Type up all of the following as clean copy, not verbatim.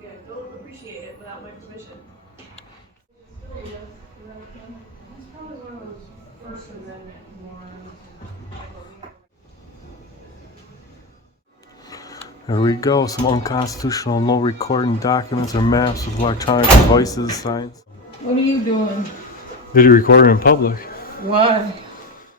Yeah, don't appreciate it without my permission. That's probably one of those First Amendment morons. There we go, some unconstitutional no recording documents or maps with electronic devices signs. What are you doing? Video recording in public. Why?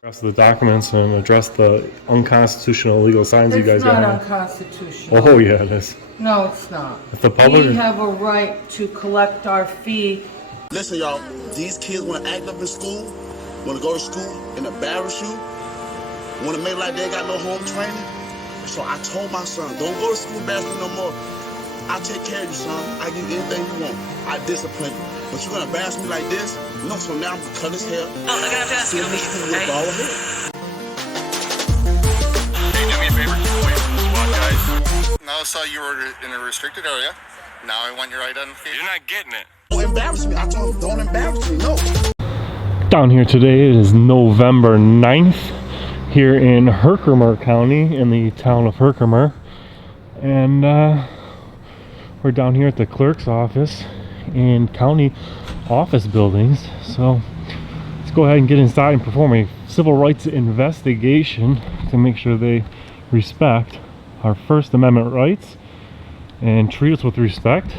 Address the documents and address the unconstitutional illegal signs you guys got. It's not unconstitutional. Oh yeah, it is. No, it's not. If the public We have a right to collect our fee. Listen, y'all, these kids want to act up in school, want to go to school and embarrass you, want to make like they got no home training. So I told my son, don't go to school embarrassing no more. I'll take care of you, son. I give you anything you want. I discipline you. But you're going to embarrass me like this? No, so now I'm going to cut his hair. Oh, I gotta ask you, Hey, do me a favor, wait for the SWAT guys. Now I saw you were in a restricted area. Now I want your identification. You're not getting it. Don't embarrass me. I told him, don't embarrass me. No. down here today. It is November 9th here in Herkimer County in the town of Herkimer, and we're down here at the clerk's office in county office buildings. So let's go ahead and get inside and perform a civil rights investigation to make sure they respect our First Amendment rights and treat us with respect.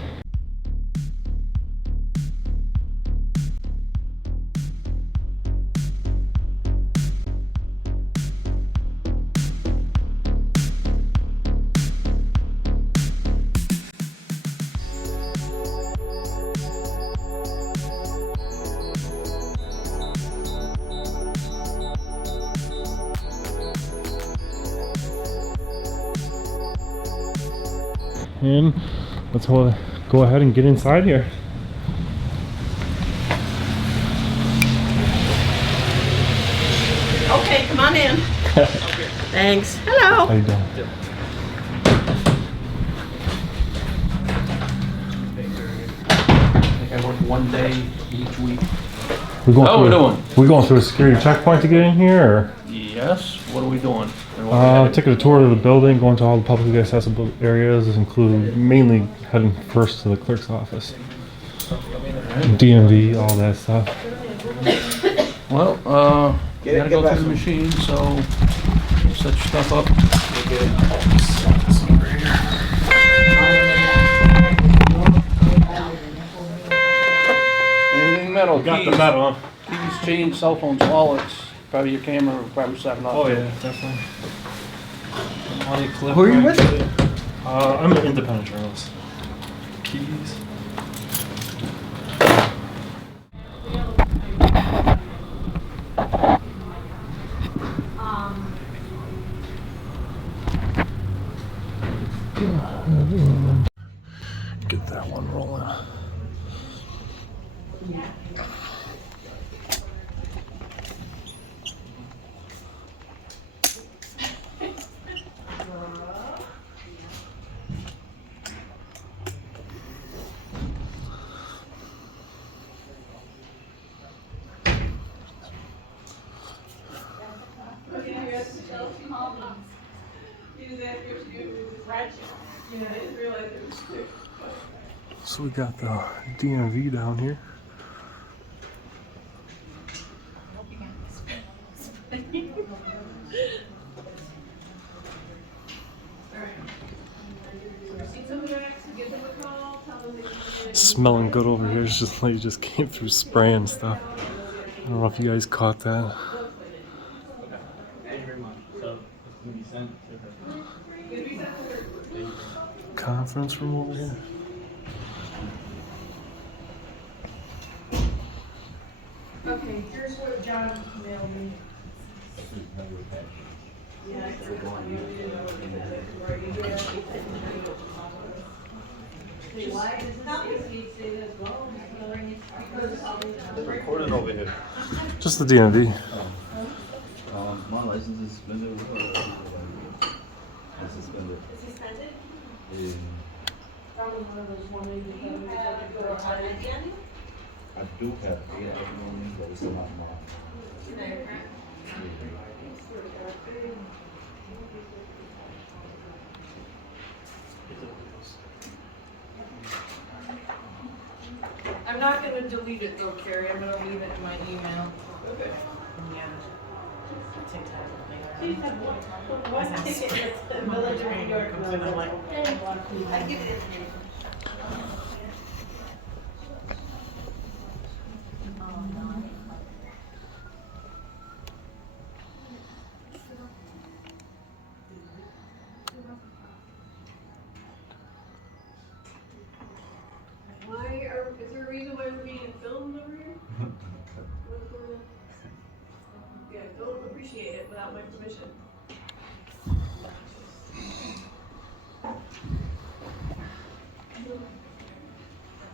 And let's go ahead and get inside here. Okay, come on in. Thanks. Hello. How you doing? I think I work one day each week. We're going How through, we doing? We're going through a security checkpoint to get in here, or? Yes. What are we doing? And what Taking a tour of the building, going to all the publicly accessible areas, including mainly heading first to the clerk's office. DMV, all that stuff. Well, you gotta go through the machine, so set your stuff up. Anything metal? We got keys, the metal. Keys, chains, cell phones, wallets. Probably your camera, probably 7 up. Oh yeah, definitely. Who are you with? I'm an independent journalist. Keys. Get that one rolling. So we got the DMV down here. Smelling good over here. It's just like you just came through spraying stuff. I don't know if you guys caught that. Conference room over here. Okay, here's what John mailed me. Yeah, Recording over here. Just the DMV. My license is suspended. It's suspended. Is he suspended? Yeah. Probably one of those 180. I do have a but it's not mine. gonna delete it though, Carrie. I'm gonna leave it in my email. Okay. Yeah. One ticket at the Village of New York. And I'm like, I give it information. is there a reason why we're being filmed over here? Yeah, don't appreciate it without my permission.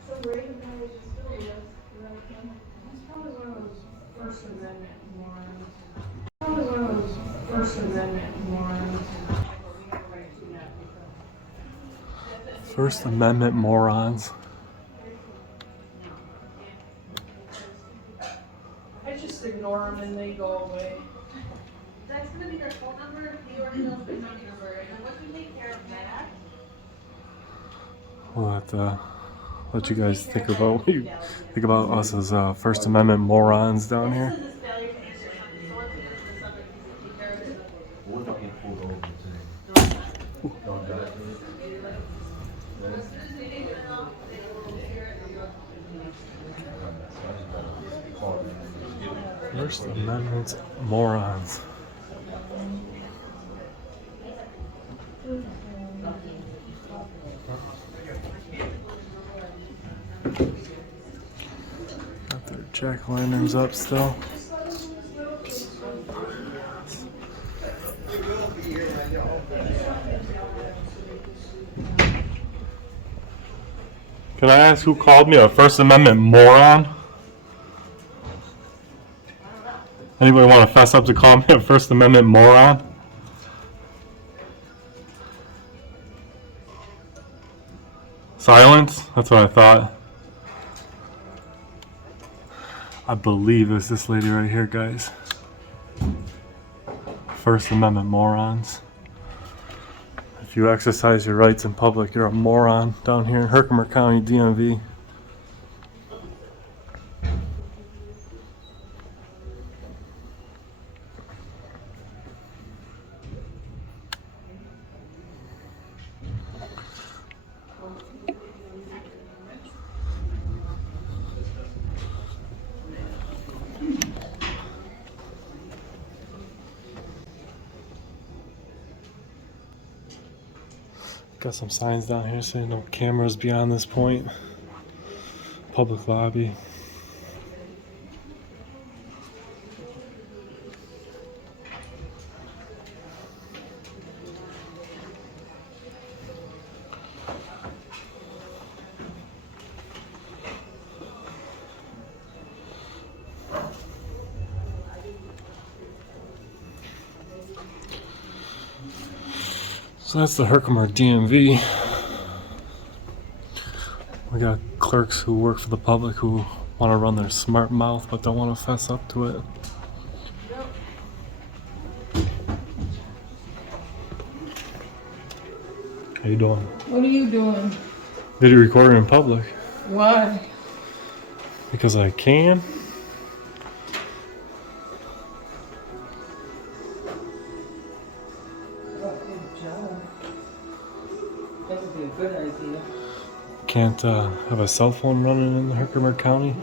Some random guy was just filming us. He's probably one of those First Amendment morons. Probably one of those First Amendment morons. First Amendment morons. I just ignore them and they go away. That's gonna be their phone number, New York Bill's phone number, and then once we take care of that. We'll have to let you guys think about us as First Amendment morons down here. This is this failure to answer something, so once we get to the subject, we take care of it. What if I get pulled over today? Don't drive. First Amendment morons. Got their jack-o'-lanterns up still. Can I ask who called me a First Amendment moron? Anybody want to fess up to call me a First Amendment moron? Silence? That's what I thought. I believe it's this lady right here, guys. First Amendment morons. If you exercise your rights in public, you're a moron down here in Herkimer County, DMV. Got some signs down here saying no cameras beyond this point. Public lobby. So that's the Herkimer DMV. We got clerks who work for the public who want to run their smart mouth but don't want to fess up to it. How you doing? What are you doing? Video recording in public. Why? Because I can. That would be a good idea. Can't have a cell phone running in Herkimer County.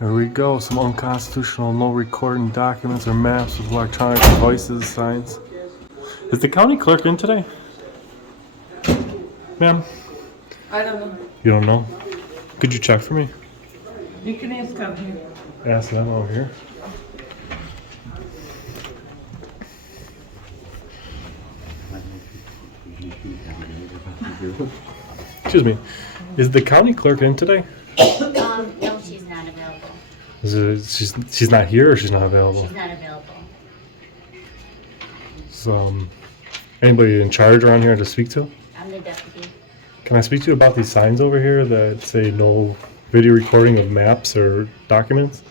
There we go, some unconstitutional no recording documents or maps with electronic devices signs. Is the county clerk in today? Ma'am? I don't know. You don't know? Could you check for me? You can ask up here. Ask them over here. Excuse me. Is the county clerk in today? No, she's not available. She's not here or she's not available? She's not available. So, anybody in charge around here to speak to? I'm the deputy. Can I speak to you about these signs over here that say no video recording of maps or documents?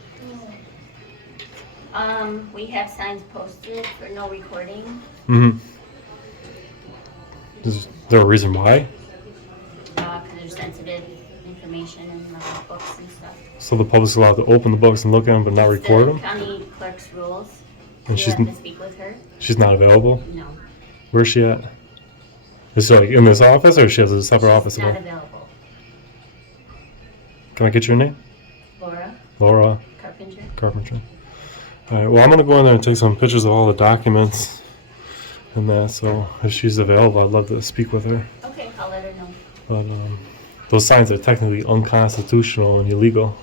We have signs posted for no recording. Mm-hmm. Is there a reason why? Because there's sensitive information in the books and stuff. So the public's allowed to open the books and look at them, but not record The them? county clerk's rules. And Do she's you have to speak with her? She's not available? No. Where's she at? Is she like in this office, or she has a separate office? She's not available. Can I get your name? Laura Carpenter. Alright, well, I'm going to go in there and take some pictures of all the documents and that, so if she's available, I'd love to speak with her. Okay, I'll let her know. But those signs are technically unconstitutional and illegal.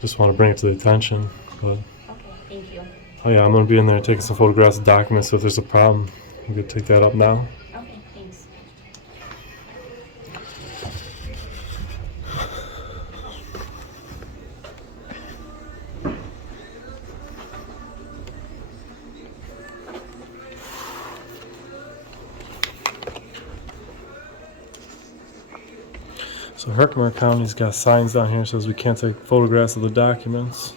Just want to bring it to the attention. But Okay, thank you. oh yeah, I'm going to be in there taking some photographs of documents, so if there's a problem, you could take that up now. Okay, thanks. So Herkimer County's got signs down here that says we can't take photographs of the documents.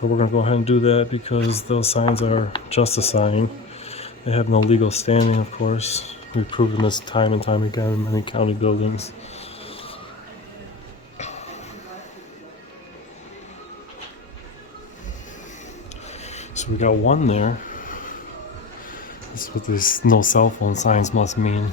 But we're going to go ahead and do that because those signs are just a sign. They have no legal standing, of course. We've proven this time and time again in many county buildings. So we got one there. That's what these no cell phone signs must mean.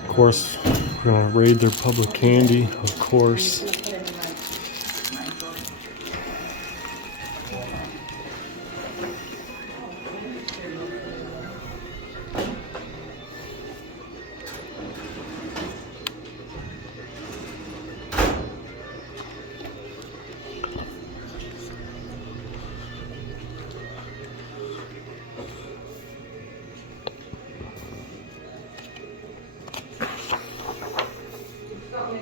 Of course, we're gonna raid their public candy, of course.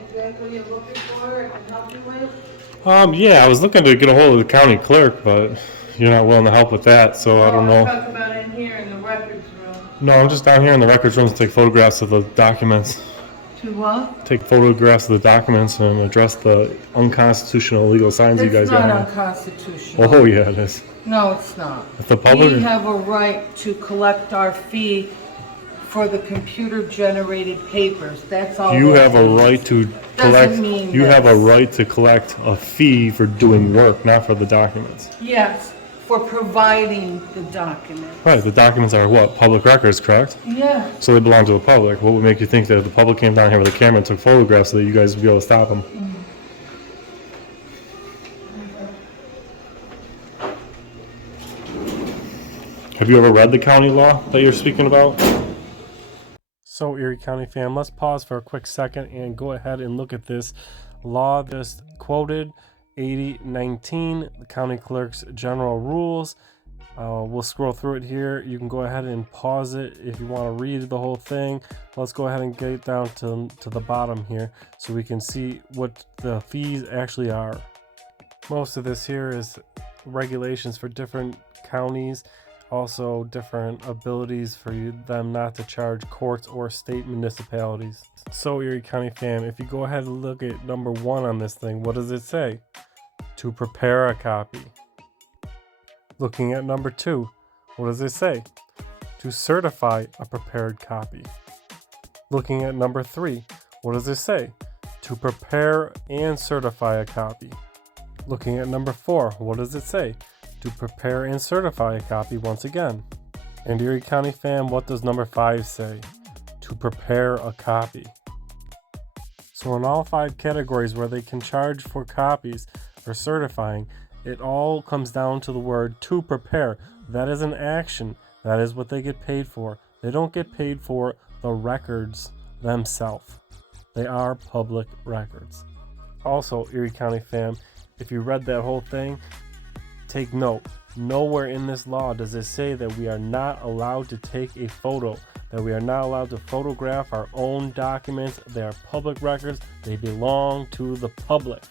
Exactly you're looking for, I can help you with? Yeah, I was looking to get a hold of the county clerk, but you're not willing to help with that, so I don't know. Talk about it in here in the records room. No, I'm just down here in the records room to take photographs of the documents. To what? Take photographs of the documents and address the unconstitutional illegal signs you guys It's got. not here. unconstitutional. Oh yeah, it is. No, it's not. If the public. We have a right to collect our fee for the computer-generated papers. That's all. You that have a means. right to Doesn't collect. mean You have a this. right to collect a fee for doing work, not for the documents. Yes, for providing the document. Right. The documents are what? Public records, correct? Yeah. So they belong to the public. What would make you think that if the public came down here with a camera and took photographs, so that you guys would be able to stop them? Have you ever read the county law that you're speaking about? So, Erie County fam, let's pause for a quick second and go ahead and look at this law just quoted, 8019, the county clerk's general rules. We'll scroll through it here. You can go ahead and pause it if you want to read the whole thing. Let's go ahead and get it down to the bottom here so we can see what the fees actually are. Most of this here is regulations for different counties, also different abilities for them not to charge courts or state municipalities. So Erie County fam, if you go ahead and look at number 1 on this thing, what does it say? To prepare a copy. Looking at number 2, what does it say? To certify a prepared copy. Looking at number 3, what does it say? To prepare and certify a copy. Looking at number 4, what does it say? To prepare and certify a copy once again. And Erie County fam, what does number 5 say? To prepare a copy. So in all 5 categories where they can charge for copies or certifying, it all comes down to the word to prepare. That is an action. That is what they get paid for. They don't get paid for the records themselves. They are public records. Also, Erie County fam, if you read that whole thing, take note. Nowhere in this law does it say that we are not allowed to take a photo, that we are not allowed to photograph our own documents. They are public records. They belong to the public.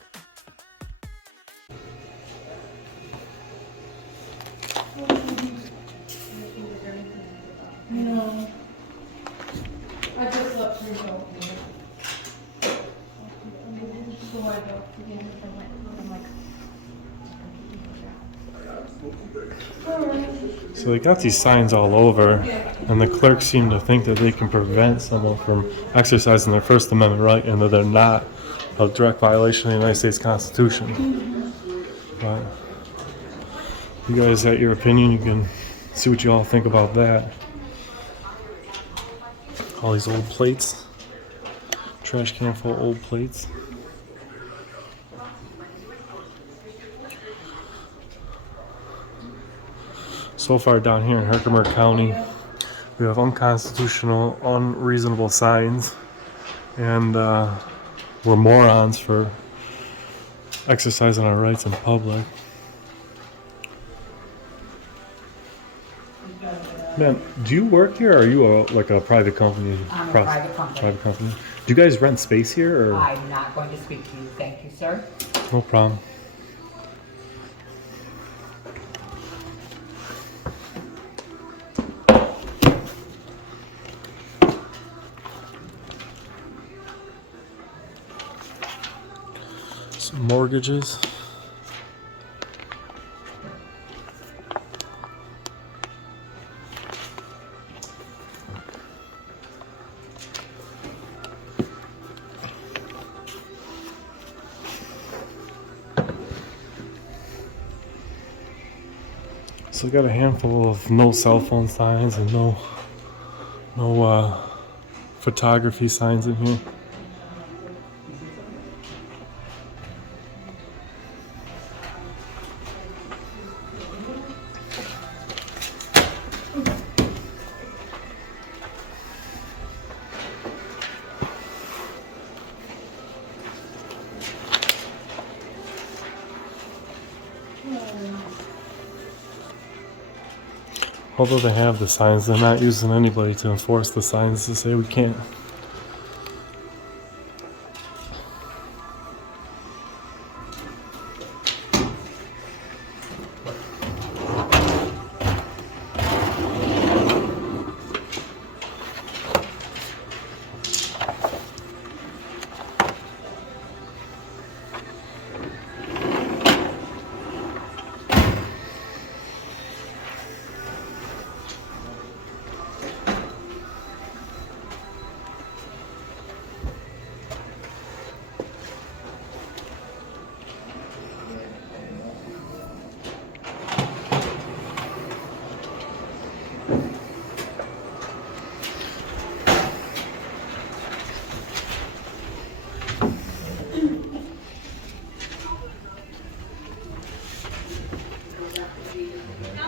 So they got these signs all over, and the clerks seem to think that they can prevent someone from exercising their First Amendment right, and that they're not a direct violation of the United States Constitution. But you guys got your opinion. You can see what you all think about that. All these old plates. Trash can full of old plates. So far down here in Herkimer County, we have unconstitutional, unreasonable signs, and we're morons for exercising our rights in public. Man, do you work here, or are you like a private company? I'm a private company. Private company. Do you guys rent space here, or? I'm not going to speak to you. Thank you, sir. No problem. Some mortgages. So we got a handful of no cell phone signs and no photography signs in here. Although they have the signs, they're not using anybody to enforce the signs to say we can't.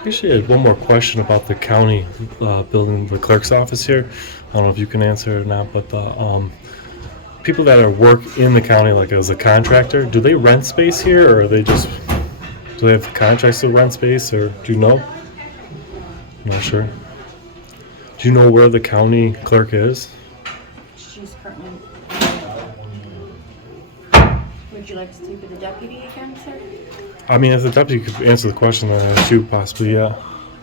Actually, I had one more question about the county building, the clerk's office here. I don't know if you can answer it or not, but the people that work in the county, like as a contractor, do they rent space here, or are they just, do they have contracts to rent space, or do you know? I'm not sure. Do you know where the county clerk is? She's currently. Would you like to speak with the deputy again, sir? I mean, if the deputy could answer the question, then I shoot possibly, yeah.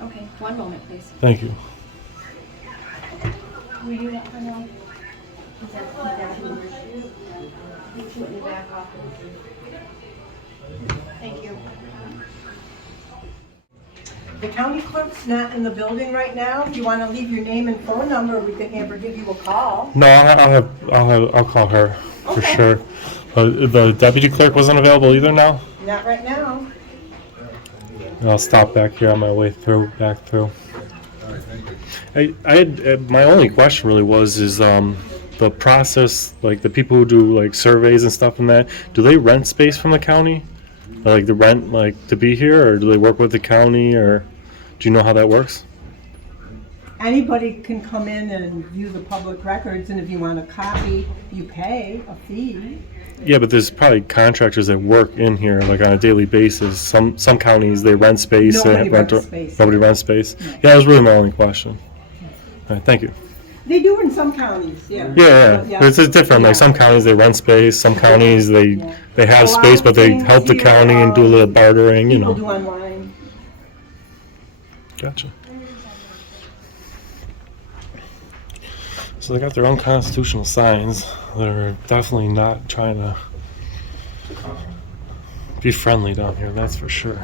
Okay, one moment, please. Thank you. Will you let her know? Is that you in the back office? Thank you. The county clerk's not in the building right now. If you want to leave your name and phone number, we can have her give you a call. No, I'll call her for Okay. sure. The deputy clerk wasn't available either now? Not right now. I'll stop back here on my way back through. I had my only question really is the process, like the people who do like surveys and stuff and that, do they rent space from the county? Like the rent, like to be here, or do they work with the county, or do you know how that works? Anybody can come in and view the public records, and if you want a copy, you pay a fee. Yeah, but there's probably contractors that work in here like on a daily basis. Some counties, they rent space. Nobody rents space. Nobody rents space. No. Yeah, that was really my only question. All right, thank you. They do in some counties, yeah. Yeah. It's different. Like some counties they rent space. Some counties they have space, but they help the county and do a little bartering. You know. People do online. Gotcha. So they got their unconstitutional signs that are definitely not trying to Be friendly down here, that's for sure.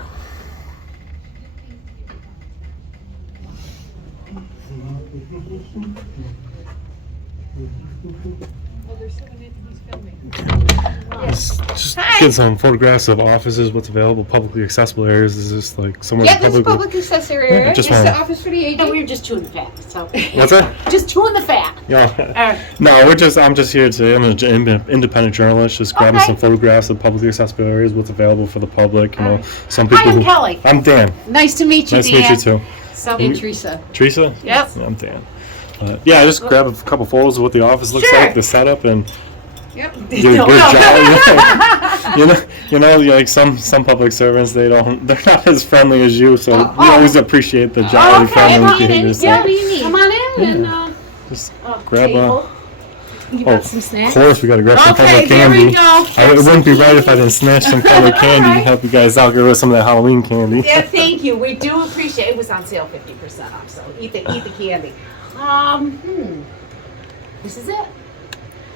Just get some photographs of offices, what's available, publicly accessible areas. Is this like somewhere Yeah, this is publicly? public accessory area. just It's the wanna- office for the No, agent. we were just chewing the fat, so. What's that? Just chewing the fat. Yeah. No, I'm just here today. I'm an independent journalist, just grabbing Okay. some photographs of publicly accessible areas, what's available for the public. You know, Alright. some people. Hi, I'm who- Kelly. I'm Dan. Nice to meet you, Nice to Dan. meet you too. And Teresa. Teresa? Yep. Yeah, I'm Dan. Yeah, I just grab a couple photos of what the office looks Sure. like, the setup, and Yep. your job. You know, like some public servants, they're not as friendly as you, so we always appreciate the job and friendly behavior. So Yeah, come on in and just grab a. table. You Oh, got some snacks? of course, we gotta grab some Okay, public there candy. we go. It wouldn't be right if I didn't snatch some public candy. Alright. Help you guys out, give us some of that Halloween candy. Yeah, thank you. We do appreciate it. Was on sale 50% off, so eat the candy. This is it.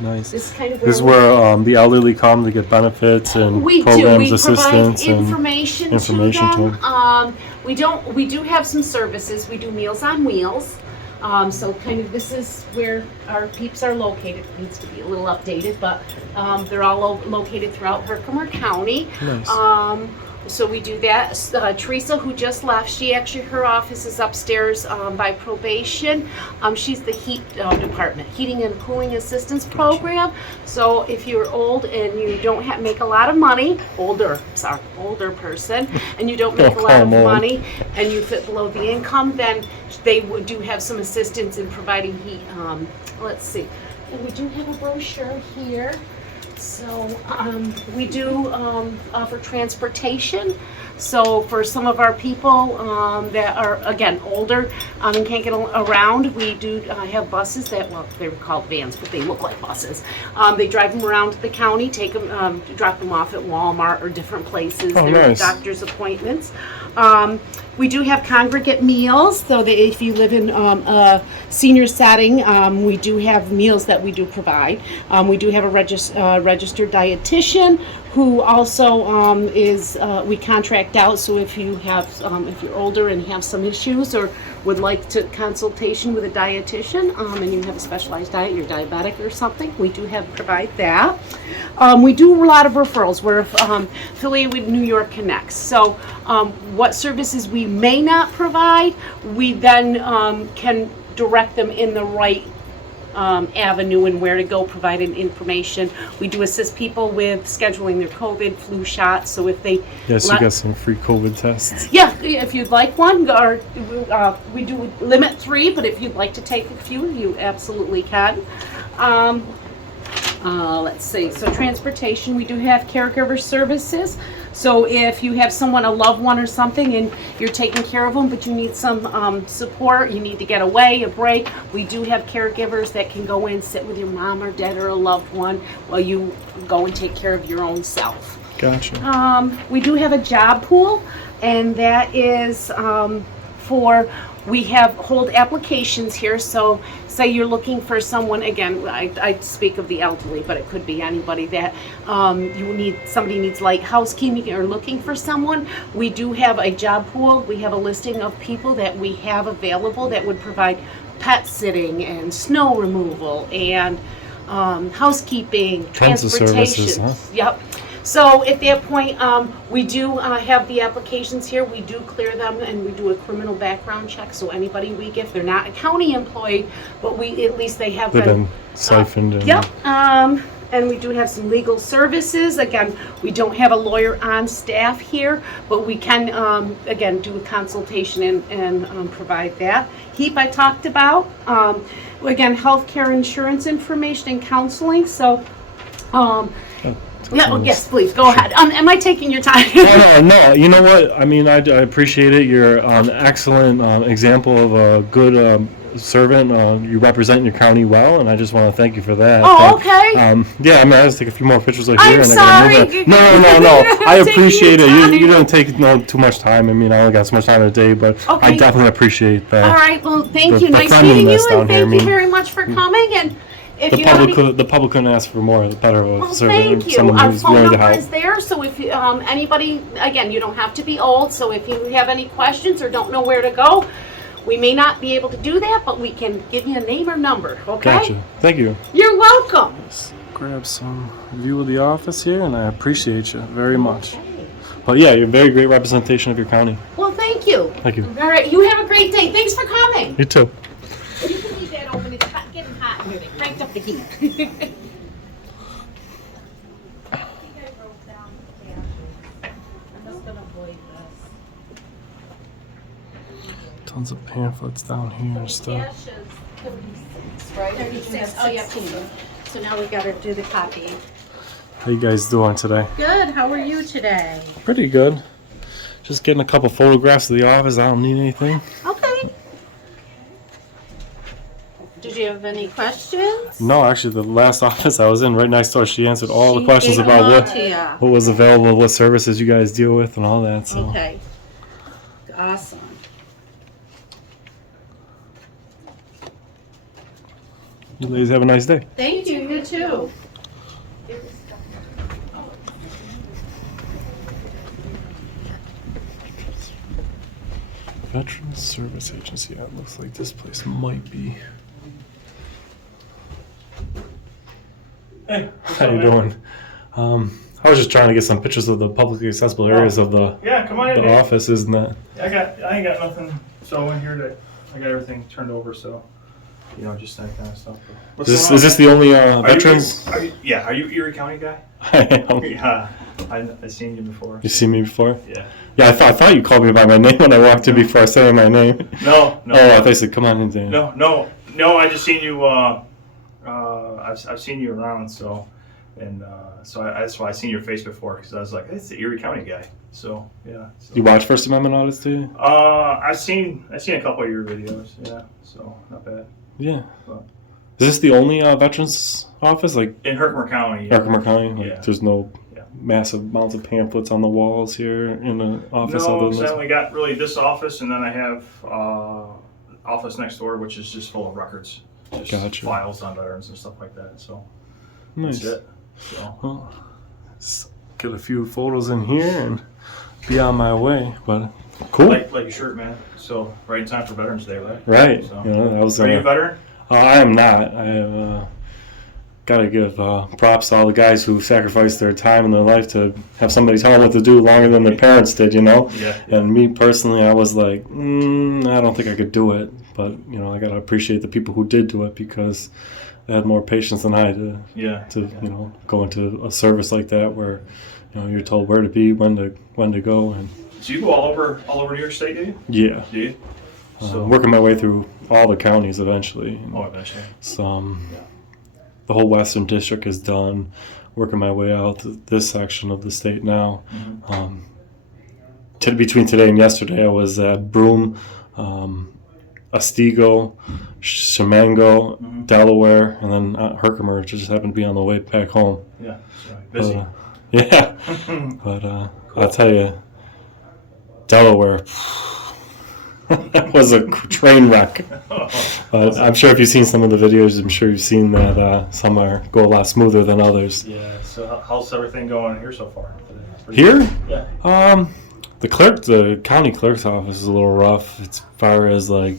Nice. This is kind of This is where the elderly come to get benefits and we programs, do. We assistance, provide and information to them. We do have some services. We do Meals on Wheels. So kind of this is where our peeps are located. It needs to be a little updated, but they're all located throughout Herkimer County. Nice. So we do that. Teresa, who just left, her office is upstairs by probation. She's the heat department, heating and cooling assistance program. So if you're old and you don't make a lot of money, older person, and you don't make a lot of money, and you fit below the income, then they do have some assistance in providing heat. Let's see, and we do have a brochure here. So we do offer transportation. So for some of our people that are, again, older and can't get around, we do have buses that, well, they're called vans, but they look like buses. They drive them around the county, take them, drop them off at Walmart or different places, their doctor's appointments. We do have congregate meals, so that if you live in a senior setting, we do have meals that we do provide. We do have a registered dietitian who also we contract out. So if you have, if you're older and have some issues or would like to consultation with a dietitian, and you have a specialized diet, you're diabetic or something, we do provide that. We do a lot of referrals. We're affiliated with New York Connects. So what services we may not provide, we then can direct them in the right avenue and where to go, providing information. We do assist people with scheduling their COVID, flu shots. So if they Yes, you got some free COVID tests. Yeah, if you'd like one, or we do limit 3, but if you'd like to take a few, you absolutely can. Let's see, so transportation, we do have caregiver services. So if you have someone, a loved one or something, and you're taking care of them, but you need some support, you need to get away, a break, we do have caregivers that can go in, sit with your mom or dad or a loved one while you go and take care of your own self. Gotcha. We do have a job pool, and that is we hold applications here. So say you're looking for someone, again, I speak of the elderly, but it could be anybody that somebody needs light housekeeping or looking for someone. We do have a job pool. We have a listing of people that we have available that would provide pet sitting and snow removal and housekeeping, Tons of transportation. services, huh? Yep. So at that point, we do have the applications here. We do clear them, and we do a criminal background check. So anybody we get, they're not a county employee, but at least they have They've been siphoned. Yep. And we do have some legal services. Again, we don't have a lawyer on staff here, but we can, again, do a consultation and provide that. HEAP I talked about. Again, healthcare insurance information and counseling. So, yeah, yes, please, go ahead. Am I taking your time? No, you know what? I mean, I appreciate it. You're an excellent example of a good servant. You represent your county well, and I just want to thank you for that. Oh, okay. Yeah, I mean, I just take a few more pictures like I'm here. sorry. No. I appreciate it. You didn't take too much time. I mean, I only got so much time in a day, but Okay. I definitely appreciate that. All right, well, thank you. the Nice meeting you, friendliness and down here, thank I you mean- very much for coming. And If The you have public, any- the public couldn't ask for more. The better Well, officer, thank you. someone Our who's phone willing to number help. is there, so if you, anybody, again, you don't have to be old, so if you have any questions or don't know where to go, we may not be able to do that, but we can give you a name or number, okay? Gotcha. Thank you. You're welcome. Grab some view of the office here, and I appreciate you very much. But yeah, you're a very great representation of your county. Well, thank you. Thank you. All right, you have a great day. Thanks for coming. You too. You can leave that open. It's getting hot in here. They cranked up the heat. Tons of pamphlets down here and stuff. Cash is 36, right? 36, Oh, yeah. 16. So now we gotta do the copy. How you guys doing today? Good, how are you today? Pretty good. Just getting a couple photographs of the office. I don't need anything. Okay. Did you have any questions? No, actually, the last office I was in, right next door, she answered all the questions She gave about them all to ya. what was available, what services you guys deal with, and all that. So. Okay. Awesome. You ladies have a nice day. Thank you, you too. Veterans Service Agency. Yeah, it looks like this place might be. Hey, How you doing? I was just trying to get some pictures of the publicly accessible areas of the Yeah, come on in. the dude. offices and that. I ain't got nothing. So in here that I got everything turned over. So just that kind of stuff. What's Is going this on, the only man? veterans? Are you Erie County guy? I am. Yeah, I've seen you before. You seen me before? Yeah. Yeah, I thought you called me by my name when I walked in before I said my name. No. Oh, I thought you said, "Come on in, Dan." No. I just seen you. I've seen you around. So that's why I seen your face before, because I was like, hey, it's the Erie County guy. So yeah. So. You watch First Amendment Audits, do you? I've seen a couple of your videos. Yeah. So not bad. Yeah. But. Is this the only veterans office, like In Herkimer County. Yeah. Herkimer County? Like, Yeah. There's no massive amounts of pamphlets on the walls here in the office. No, other than so I this? only got really this office, and then I have office next door, which is just full of records, just Gotcha. files on veterans and stuff like that. So Nice. that's it. So. Well, let's get a few photos in here and be on my way. But cool. Like your shirt, man. So right in time for Veterans Day, right? Right. So. That was. Are you a veteran? I am not. I have got to give props to all the guys who sacrificed their time and their life to have somebody tell them what to do longer than their parents did, Yeah. And me personally, I was like, I don't think I could do it. But, I got to appreciate the people who did do it, because they had more patience than I did. To go into a service like that where, you're told where to be, when to go. And So you go all over New York State, do you? yeah. Do you? So Working my way through all the counties eventually. eventually. Some, the whole Western District is done. Working my way out to this section of the state now. Between today and yesterday, I was at Broome, Otsego, Shemango, Delaware, and then Herkimer, which just happened to be on the way back home. Yeah. Sorry. Busy. Yeah. But I'll tell you, Delaware was a train wreck. But I'm sure if you've seen some of the videos, I'm sure you've seen that some go a lot smoother than others. Yeah. So how's everything going here so far? Here? Yeah. The county clerk's office is a little rough as far as like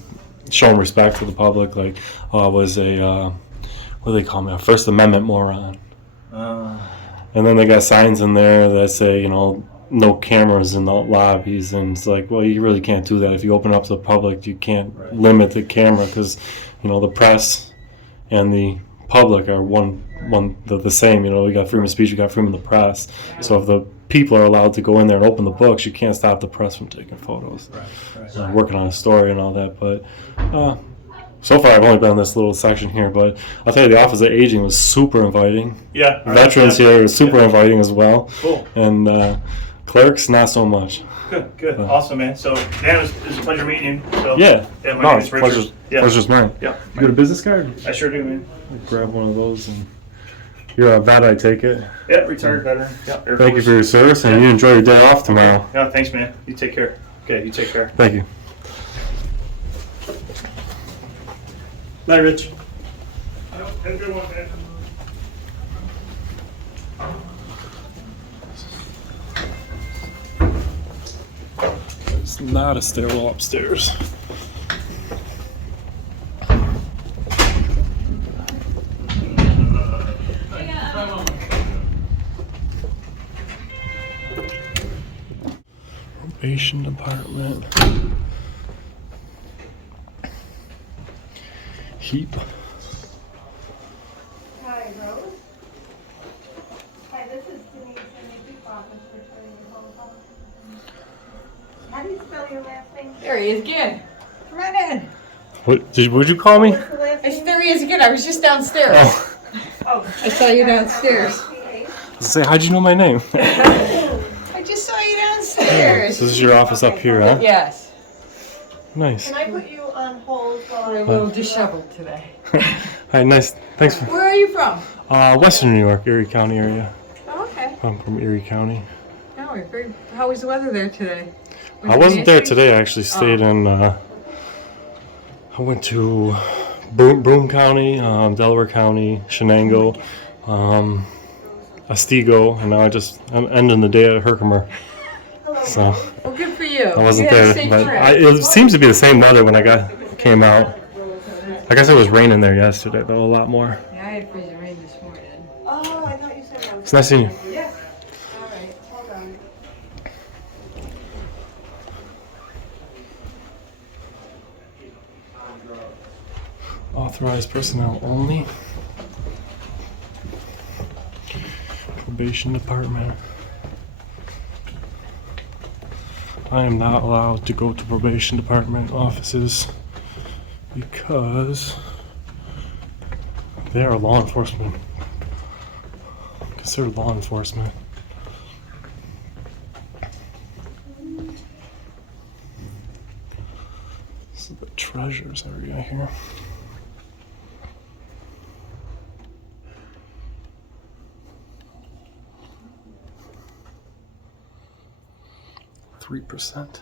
showing respect to the public. Like, I was what do they call me? A First Amendment moron. And then they got signs in there that say, no cameras in the lobbies, and it's like, well, you really can't do that. If you open up to the public, you can't limit the camera, because, the press and the public are the same. We got freedom of speech, we got freedom of the press. So if the people are allowed to go in there and open the books, you can't stop the press from taking photos. Working on a story and all that, but so far I've only been in this little section here. But I'll tell you, the Office of Aging was super inviting. Yeah. Veterans here is super inviting as well. Cool. And clerks, not so much. Good. Awesome, man. So, Dan, it was a pleasure meeting you. So, Yeah. my No, name it's is Richard. pleasure's, Yeah. pleasure's mine. Yeah. You got a business card? I sure do, man. Grab one of those. And you're a vet, I take it. Yeah, retired veteran. Yeah. Thank you for your service, and you enjoy your day off tomorrow. Yeah, thanks, man. You take care. Okay, you take care. Thank you. Bye, Rich. Have a good one, man. It's not a stairwell upstairs. Probation department. Heap. Hi, Rose. Hi, this is Denise in the Heap office returning your phone call. How do you spell your last name? There he is again. Come on in. Would you call me? What's the last name? There he is again. I was just downstairs. Oh. I saw you downstairs. Say, how'd you know my name? I just saw you downstairs. So this is your office up here, huh? Yes. Nice. Can I put you on hold while We're a little disheveled today. Hi, nice. Thanks for. Where are you from? Western New York, Erie County area. Oh, okay. I'm from Erie County. No, we're very. How was the weather there today? I wasn't there today. I actually stayed in. I went to Broome County, Delaware County, Shenango, Otsego, and now I'm ending the day at Herkimer. So Well, good for you. I wasn't You had a there, safe but trip. it seems to be the same weather when I came out. I guess it was raining there yesterday, though, a lot more. Yeah, I had freezing rain this morning. Oh, I thought you said that was. It's nice seeing you. Yes. All right, hold on. Authorized personnel only. Probation department. I am not allowed to go to probation department offices because they are law enforcement. Considered law enforcement. This is the treasurer's area here. %.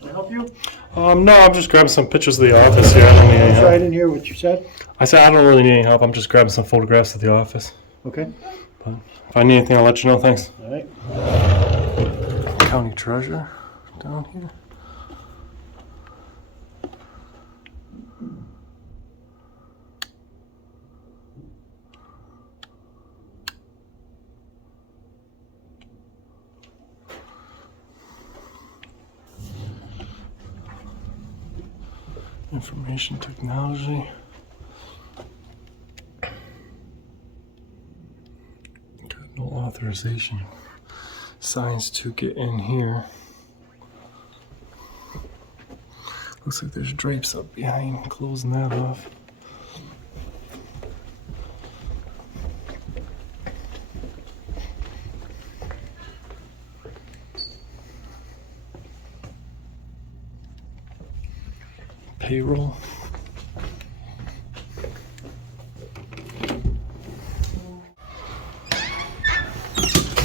Can I help you? No, I'm just grabbing some pictures of the office here. I don't need any help. Sorry, I didn't hear what you said. I said I don't really need any help. I'm just grabbing some photographs of the office. Okay. But if I need anything, I'll let you know. Thanks. All right. County treasurer down here. Information technology. Got no authorization. Signs to get in here. Looks like there's drapes up behind, closing that off. Payroll.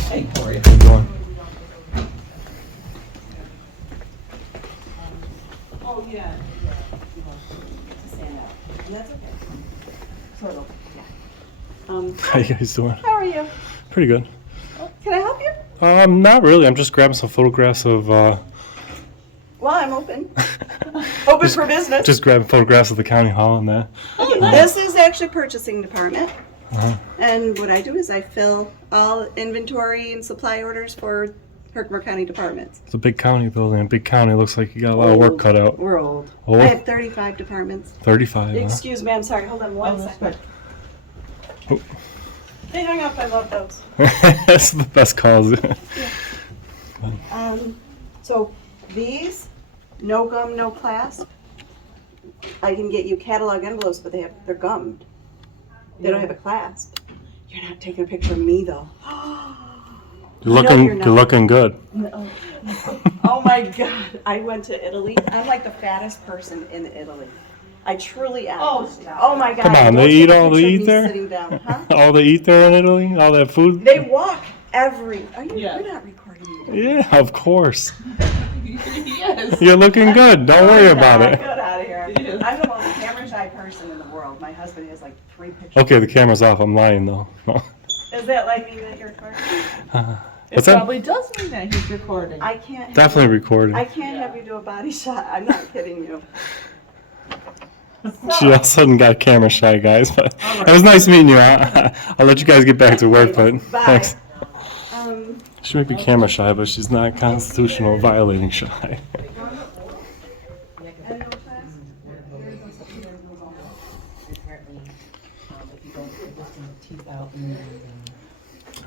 Hey, how are you? How you doing? Oh, yeah. Stand up. That's okay. Sort of, yeah. How you guys doing? How are you? Pretty good. Can I help you? Not really. I'm just grabbing some photographs of. Well, I'm open. Open for business. Just grabbing photographs of the county hall and that. This is actually purchasing department. Uh-huh. And what I do is I fill all inventory and supply orders for Herkimer County departments. It's a big county building. A big county looks like you got a lot of work cut out. We're old. Old? I have 35 departments. 35. Huh? Excuse me, I'm sorry. Hold on one second. Oh. They hung up. I love those. That's the best calls. So these, no gum, no clasp. I can get you catalog envelopes, but they're gummed. They don't have a clasp. You're not taking a picture of me though. You're looking good. No. Oh my God, I went to Italy. I'm like the fattest person in Italy. I truly am. Oh my God. Come on, Don't they take eat a all they picture of eat me there? sitting down, huh? All they eat there in Italy? All that food? They walk you're not recording me. Yeah, of course. Yes. You're looking good. Don't worry about it. Get out of here. I'm the most camera shy person in the world. My husband has like 3 pictures. Okay, the camera's off. I'm lying though. Does that like mean that you're recording? What's that? Probably does mean that he's recording. I can't. Definitely recording. I can't have you do a body shot. I'm not kidding you. She all of a sudden got camera shy, guys. But it was nice meeting you. I'll let you guys get back to work, but thanks. She might be camera shy, but she's not constitutional violating shy.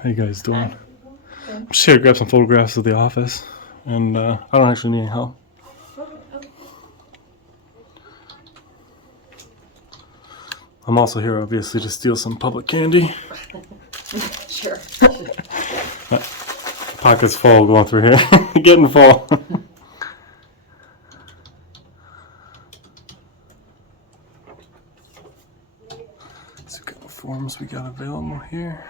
How you guys doing? I'm just here to grab some photographs of the office, and I don't actually need any help. I'm also here, obviously, to steal some public candy. Sure. Pockets full going through here. Getting full. So what kind of forms we got available here.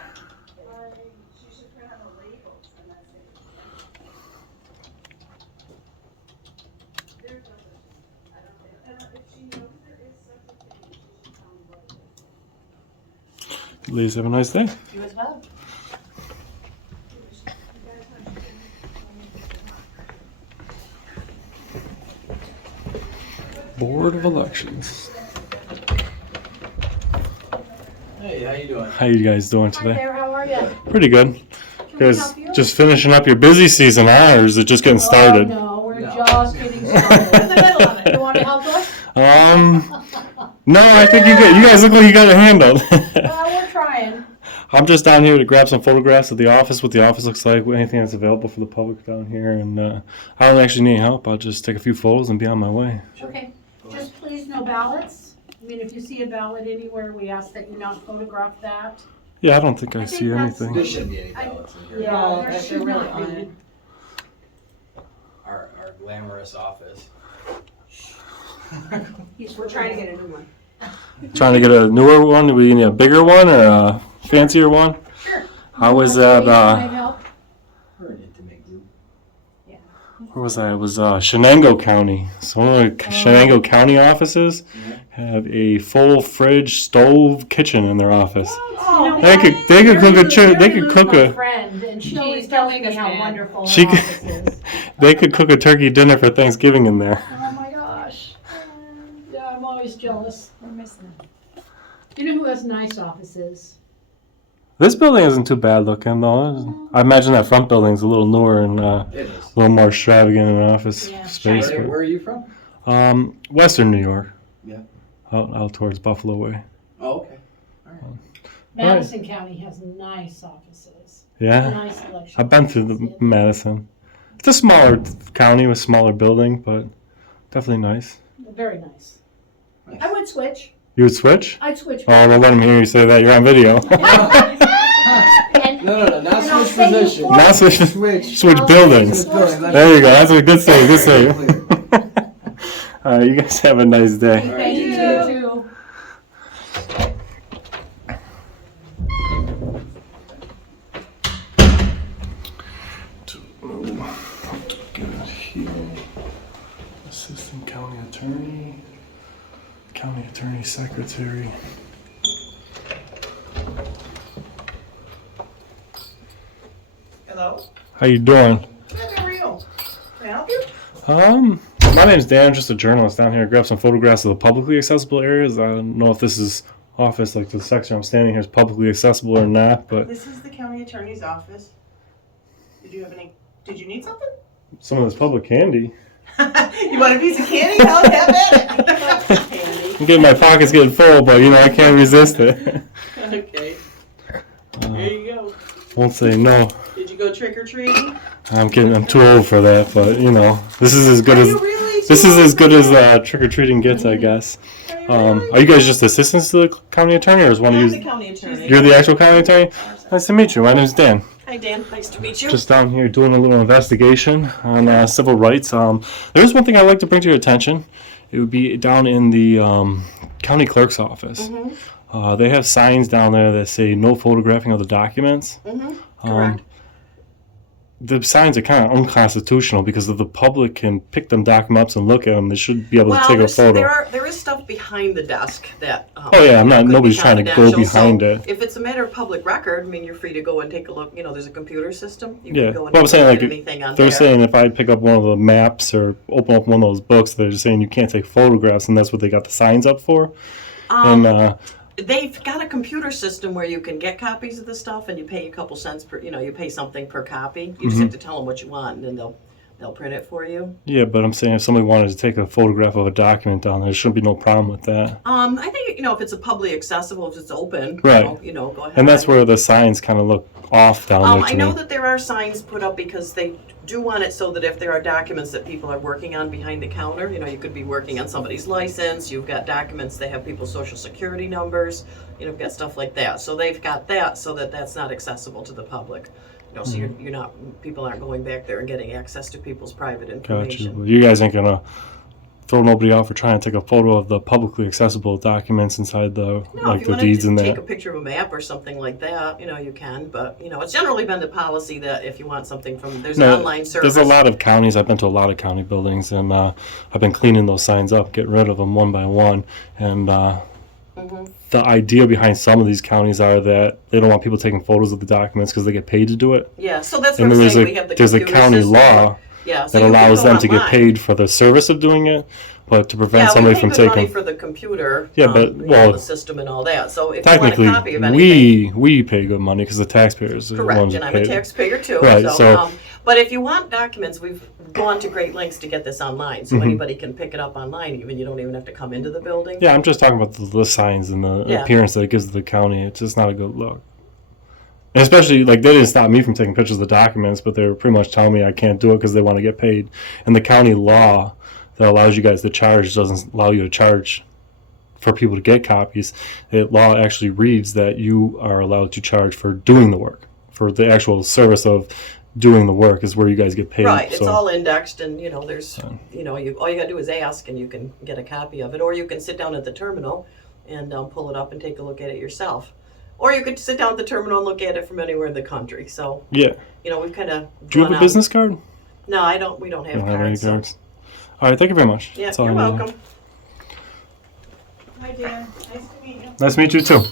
Ladies, have a nice day. You as well. Board of Elections. Hey, how you doing? How you guys doing today? Hi there, how are you? Pretty good. You guys just finishing up your busy season, huh? Or is it just getting started? No, we're just getting started. In the middle of it. You want to help us? No, I think you guys look like you got it handled. We're trying. I'm just down here to grab some photographs of the office, what the office looks like, anything that's available for the public down here, and I don't actually need help. I'll just take a few photos and be on my way. Okay, just please no ballots. I mean, if you see a ballot anywhere, we ask that you not photograph that. Yeah, I don't think I see anything. There shouldn't be any ballots in here. Yeah, there should not be. Our glamorous office. We're trying to get a new one. Trying to get a newer one? Do we need a bigger one or a fancier one? Sure. How was that? We're an intimate group. Where was that? It was Shenango County. So one of the Shenango County offices have a full fridge, stove, kitchen in their office. Oh, They could cook a friend, and she's telling me how wonderful She her could- office is. they could cook a turkey dinner for Thanksgiving in there. Oh my gosh. Yeah, I'm always jealous. I miss them. You know who has nice offices? This building isn't too bad looking though. I imagine that front building's a little newer and a It is. little more extravagant in an office Yeah. space. Where are you from? Western New York. Yeah. Out towards Buffalo way. Oh, okay. All right. Madison County has nice offices. Yeah. Nice selection. I've been through the Madison. It's a smaller county with smaller building, but definitely nice. Very nice. I would switch. You would switch? I'd switch. Oh, well, let me hear you say that. You're on video. No, not switch position. Not switch buildings. Switch buildings. There you go. That's a good save. Good save. All right, you guys have a nice day. Thank you too. Assistant County Attorney, County Attorney Secretary. Hello? How you doing? Good, how are you? Can I help you? My name's Dan. I'm just a journalist down here. Grab some photographs of the publicly accessible areas. I don't know if this is office, like the section I'm standing here, is publicly accessible or not, but This is the county attorney's office. Did you need something? some of this public candy. You want a piece of candy? I'll have it. I'm getting my pockets getting full, but I can't resist it. Okay. There you go. Won't say no. Did you go trick or treating? I'm too old for that, but this is as good as trick or treating gets, I guess. Are you guys just assistants to the county attorney, or is one of you? The county attorney. You're the actual county attorney. Nice to meet you. My name's Dan. Hi, Dan. Nice to meet you. Just down here doing a little investigation on civil rights. There's one thing I'd like to bring to your attention. It would be down in the county clerk's office. Mm-hmm. They have signs down there that say no photographing of the documents. Mm-hmm. Correct. The signs are kind of unconstitutional because if the public can pick them documents and look at them, they should be able to take a photo. There is stuff behind the desk that. Oh yeah, nobody's trying to go behind so it. If it's a matter of public record, I mean, you're free to go and take a look. You know, there's a computer system. You Yeah, can go and well, I'm saying look at like anything on they're there. saying if I pick up one of the maps or open up one of those books, they're just saying you can't take photographs, and that's what they got the signs up for. They've got a computer system where you can get copies of the stuff, and you pay a couple cents per. You know, you pay something per copy. You just have to tell them what you want, and then they'll print it for you. Yeah, but I'm saying if somebody wanted to take a photograph of a document down there shouldn't be no problem with that. I think if it's a publicly accessible, if it's open, Right. go ahead. And that's where the signs kind of look off down there to I know me. that there are signs put up because they do want it so that if there are documents that people are working on behind the counter, you could be working on somebody's license, you've got documents that have people's social security numbers, you've got stuff like that. So they've got that so that that's not accessible to the public. So you're not, people aren't going back there and getting access to people's private information. Gotcha. Well, you guys ain't gonna throw nobody out for trying to take a photo of the publicly accessible documents inside the If you the deeds in want to there. take a picture of a map or something like that, you can. But it's generally been the policy that if you want something from there's an online service. There's a lot of counties. I've been to a lot of county buildings, and I've been cleaning those signs up, getting rid of them one by one. And the idea behind some of these counties are that they don't want people taking photos of the documents because they get paid to do it. Yeah, so that's And what then I'm saying. We have the there's a computer county system. law Yeah, so that you can allows go them to get online. paid for the service of doing it, but to prevent Yeah, somebody we pay from good taking. money for the computer. Yeah, but the system and all that. So if you want a technically, copy of anything, we pay good money because the taxpayers are the correct, ones and that I'm pay a it. taxpayer too. Right, so but if you want documents, we've gone to great lengths to get this online, so anybody can pick it up online. Even you don't even have to come into the building. yeah, I'm just talking about the signs and the Yeah. appearance that it gives to the county. It's just not a good look. And especially, they didn't stop me from taking pictures of the documents, but they were pretty much telling me I can't do it because they want to get paid. And the county law that allows you guys to charge doesn't allow you to charge for people to get copies. The law actually reads that you are allowed to charge for doing the work, for the actual service of doing the work is where you guys get paid. Right, it's So- all indexed, and there's all you gotta do is ask, and you can get a copy of it, or you can sit down at the terminal and pull it up and take a look at it yourself, or you could sit down at the terminal and look at it from anywhere in the country. So yeah. We've kind of. Do you have a business card? No, I don't. We don't have You don't cards. have any cards. All right, thank you very much. Yeah, That's all you're I needed. welcome. Hi, Dan. Nice to meet you. Nice to meet you too.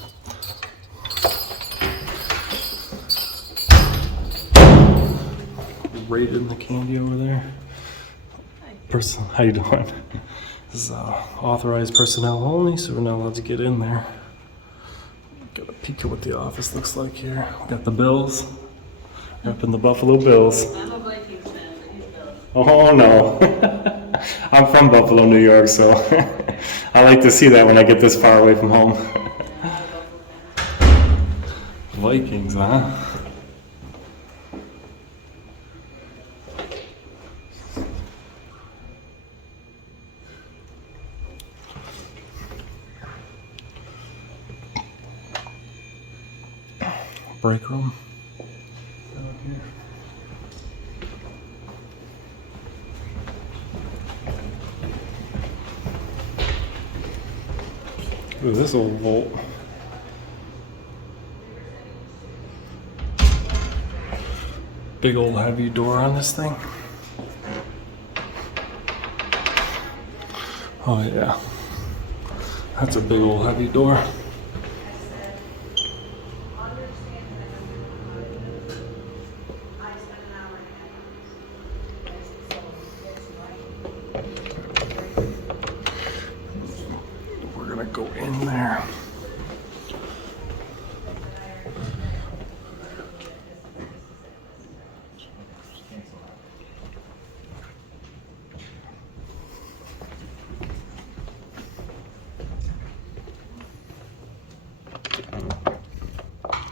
Rated the candy over there. How you doing? This is authorized personnel only, so we're not allowed to get in there. Got a peek at what the office looks like here. We got the Bills. Up in the Buffalo Bills. I'm a Vikings fan, but he's Bills. Oh no. I'm from Buffalo, New York, so I like to see that when I get this far away from home. Vikings, huh? Break room. Down here. Look at this old vault. Big old heavy door on this thing. Oh yeah. That's a big old heavy door. We're gonna go in there.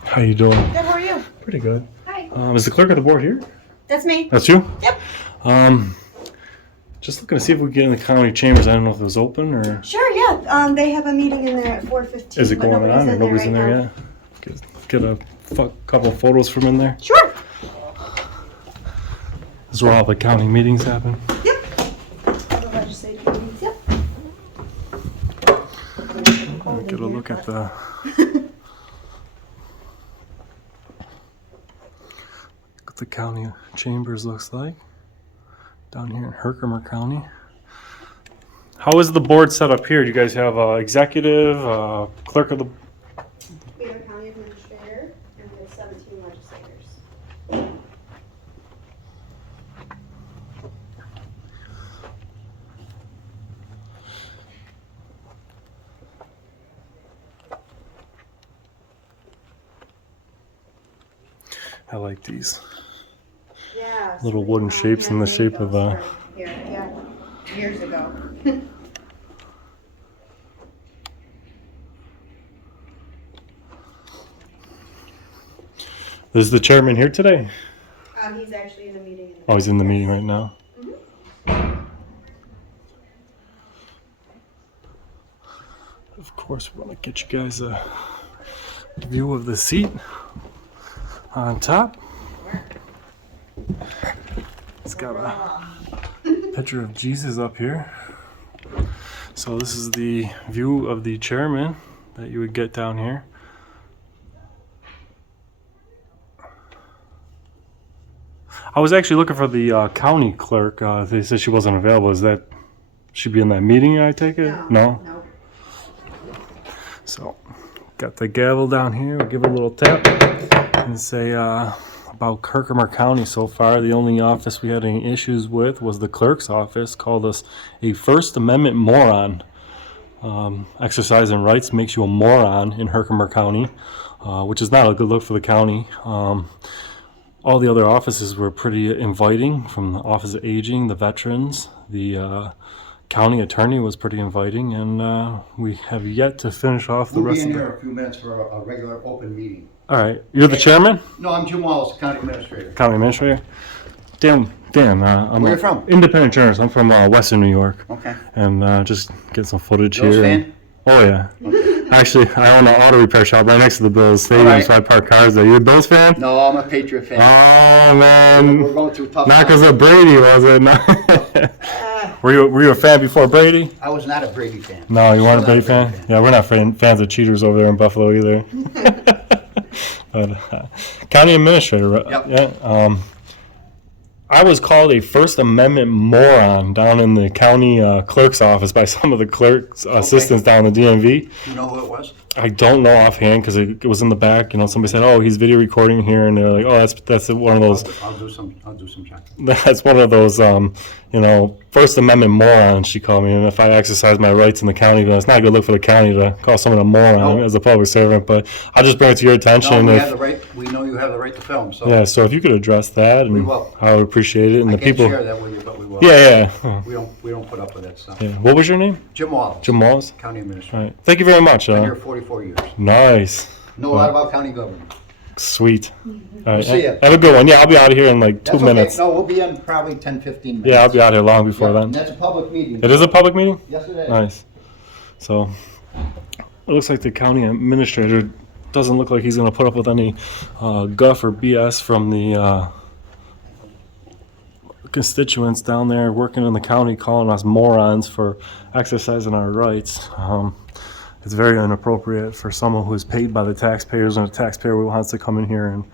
How you doing? Good, how are you? Pretty good. Hi. Is the clerk of the board here? That's me. That's you? Yep. Just looking to see if we can get in the county chambers. I don't know if it was open or. Sure, yeah. They have a meeting in there at 4:15. Is it but going on or nobody's in there right now. yet? Get a couple of photos from in there. Sure. is where all the county meetings happen. The legislative meetings, yep. Get a look at the what the county chambers looks like down here in Herkimer County. How is the board set up here? Do you guys have executive, clerk of the? We have a county administrator and we have 17 legislators. I like these Yeah. little wooden shapes in the shape of Here, yeah, years ago. Is the chairman here today? He's actually in a meeting. Oh, he's in the meeting right now. Of course, we want to get you guys a view of the seat on top. It's got a picture of Jesus up here. So this is the view of the chairman that you would get down here. I was actually looking for the county clerk. They said she wasn't available. Is that she be in that meeting? I take it. No. So, got the gavel down here. We'll give it a little tap and say about Herkimer County so far. The only office we had any issues with was the clerk's office. Called us a First Amendment moron. Exercising rights makes you a moron in Herkimer County, which is not a good look for the county. All the other offices were pretty inviting, from the Office of Aging, the Veterans, the county attorney was pretty inviting, and we have yet to finish off the rest of We'll be in here a few minutes for a regular open meeting. All right. You're the chairman? No, I'm Jim Wallace, county administrator. County administrator? Dan, I'm Where a you from? independent journalist. I'm from Western New York. Okay. And just get some footage Bills here. fan? Oh, yeah. Okay. Actually, I own an auto repair shop right next to the Bills Stadium, All right. so I park cars there. You a Bills fan? No, I'm a Patriot fan. Oh, man. We're going through tough Not times. because of Brady, was it? No. Were you a fan before Brady? I was not a Brady fan. No, you weren't a Still Brady fan? Yeah, we're not fans of cheaters over there in Buffalo either. But, county administrator, Yep. yeah. I was called a First Amendment moron down in the county clerk's office by some of the clerk's assistants down in the DMV. You know who it was? I don't know offhand because it was in the back. You know, somebody said, "Oh, he's video recording here," and they're like, "Oh, that's one of those." I'll do some checking. That's one of those, you know, First Amendment morons, she called me. And if I exercise my rights in the county, then it's not a good look for the county to call someone a moron as a public servant. But I'll just bring it to your attention. No, we if, have the right. We know you have the right to film. So yeah, so if you could address that, and We will. I would appreciate it. And I the can't people. share that with you, but we will. Yeah. We don't put up with that stuff. Yeah. What was your name? Jim Wallace. Jim Wallace. County administrator. All right. Thank you very much. Been here 44 years. Nice. Know a lot about county government. Sweet. All right. see ya. Have a good one. Yeah, I'll be out of here in like 2 That's minutes. Okay. No, we'll be in probably 10, 15 minutes. Yeah, I'll be out here long before Yeah, then. and that's a public meeting. It is a public meeting? Yes, it is. Nice. So, it looks like the county administrator doesn't look like he's going to put up with any guff or BS from the constituents down there working in the county calling us morons for exercising our rights. It's very inappropriate for someone who is paid by the taxpayers and a taxpayer who wants to come in here and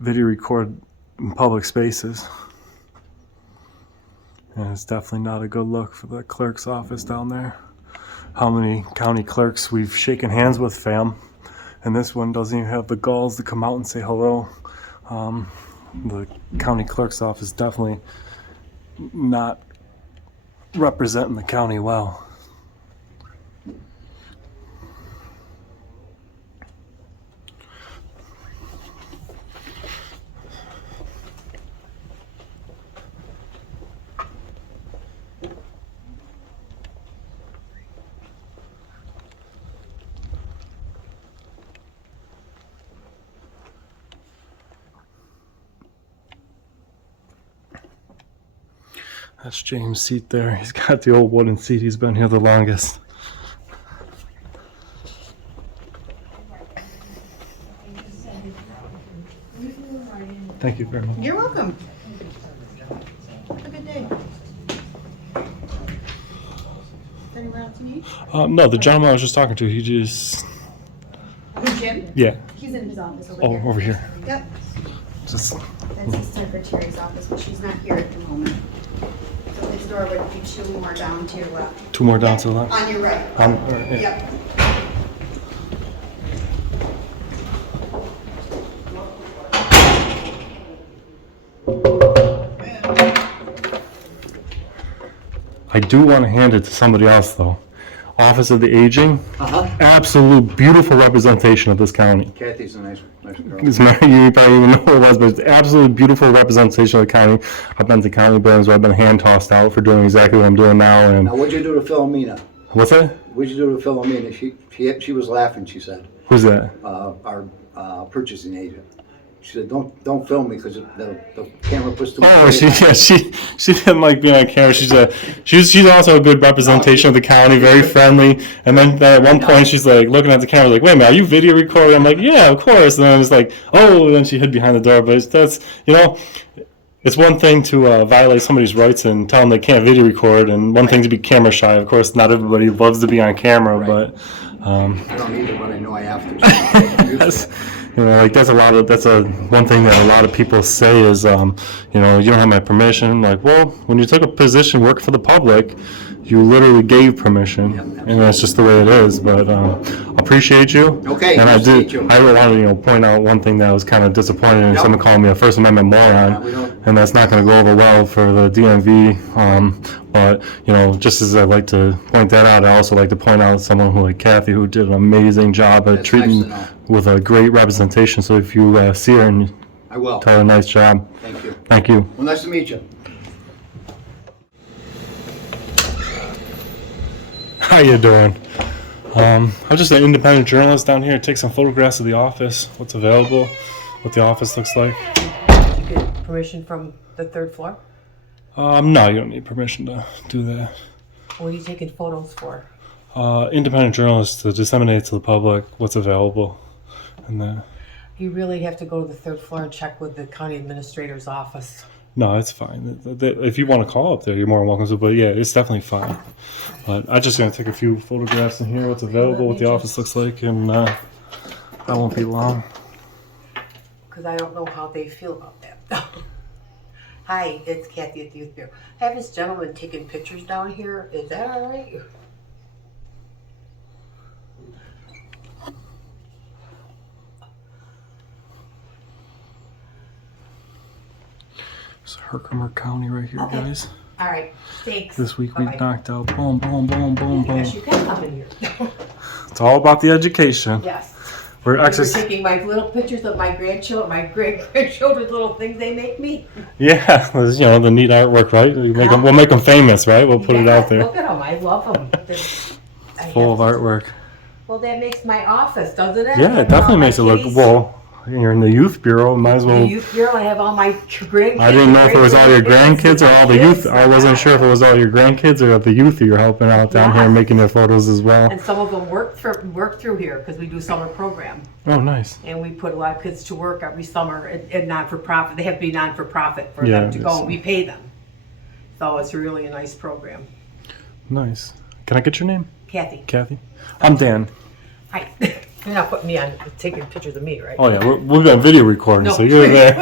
video record in public spaces. And it's definitely not a good look for the clerk's office down there. How many county clerks we've shaken hands with, fam, and this one doesn't even have the galls to come out and say hello. The county clerk's office definitely not representing the county well. That's James' seat there. He's got the old wooden seat. He's been here the longest. Thank you very much. You're welcome. turn around to me? No, the gentleman I was just talking to, he just... Who's Jim? Yeah. He's in his office over Oh, here. over here. Yep. Just... That's his secretary's office, but she's not here at the moment. So his door would be 2 more down to your left. 2 more down to the left? On your right. All right, yeah. Yep. I do want to hand it to somebody else, though. Office of the Aging. Uh-huh. Absolute beautiful representation of this county. Kathy's a nice girl. It's you probably even know who it was, but it's absolutely beautiful representation of the county. I've been to county burns where I've been hand tossed out for doing exactly what I'm doing now. And Now, what'd you do to Philomena? what's that? What'd you do to Philomena? She was laughing, she said. Who's that? Our purchasing agent. She said, don't film me because the camera puts too much. Oh, she didn't like being on camera. She's also a good representation of the county, very friendly. And then at one point she's like looking at the camera like, wait a minute, are you video recording? I'm like, yeah, of course. And then it's like, oh, and then she hid behind the door. But that's it's one thing to violate somebody's rights and tell them they can't video record, and one thing to be camera shy. Of course, not everybody loves to be on camera, but I don't either, but I know I have to. that's one thing that a lot of people say is, you don't have my permission. Like, well, when you took a position working for the public, you literally gave permission, and that's just the way it is. But appreciate you. Okay, and appreciate you. I wanted to point out one thing that was kind of disappointing, and someone called me a First Amendment moron, and that's not going to go over well for the DMV. But just as I like to point that out, I also like to point out someone like Kathy, who did an amazing job at treating with a great representation. So if you see her, and I will. Tell her a nice job. Thank you. Thank you. Well, nice to meet you. How you doing? I'm just an independent journalist down here. Take some photographs of the office, what's available, what the office looks like. You get permission from the 3rd floor? No, you don't need permission to do that. What are you taking photos for? Independent journalists to disseminate to the public what's available, and then. You really have to go to the 3rd floor and check with the county administrator's office. No, it's fine. If you want to call up there, you're more than welcome to. But yeah, it's definitely fine. But I'm just gonna take a few photographs in here, what's available, what the office looks like, and that won't be long. Because I don't know how they feel about that. Hi, it's Kathy at the Youth Bureau. I have this gentleman taking pictures down here. Is that all right? It's Herkimer County right here, Okay. guys. All right, thanks. This week we Bye-bye. knocked out boom, boom, boom, boom, boom. Yes, you can come in here. It's all about the education. Yes. We're You're actually, taking my little pictures of my grandchildren, my great-grandchildren's little things they make me. yeah, there's, the neat artwork, right? We'll make them famous, right? We'll put it out there. Look at them, I love them. Full of artwork. Well, that makes my office, doesn't it? Yeah, it definitely makes it look, well, you're in the youth bureau, might as well. The youth bureau, I have all my grandkids. I didn't know if it was all your grandkids or all the youth. I wasn't sure if it was all your grandkids or the youth you're helping out down here making their photos as well. And some of them work through here because we do summer program. Oh, nice. And we put a lot of kids to work every summer at non-for-profit. They have to be non-for-profit for them to go, and we pay them. So it's really a nice program. Nice. Can I get your name? Kathy. Kathy. I'm Dan. Hi. You're not putting me on taking pictures of me, right? Oh yeah, we're got video recording, No, so you're there.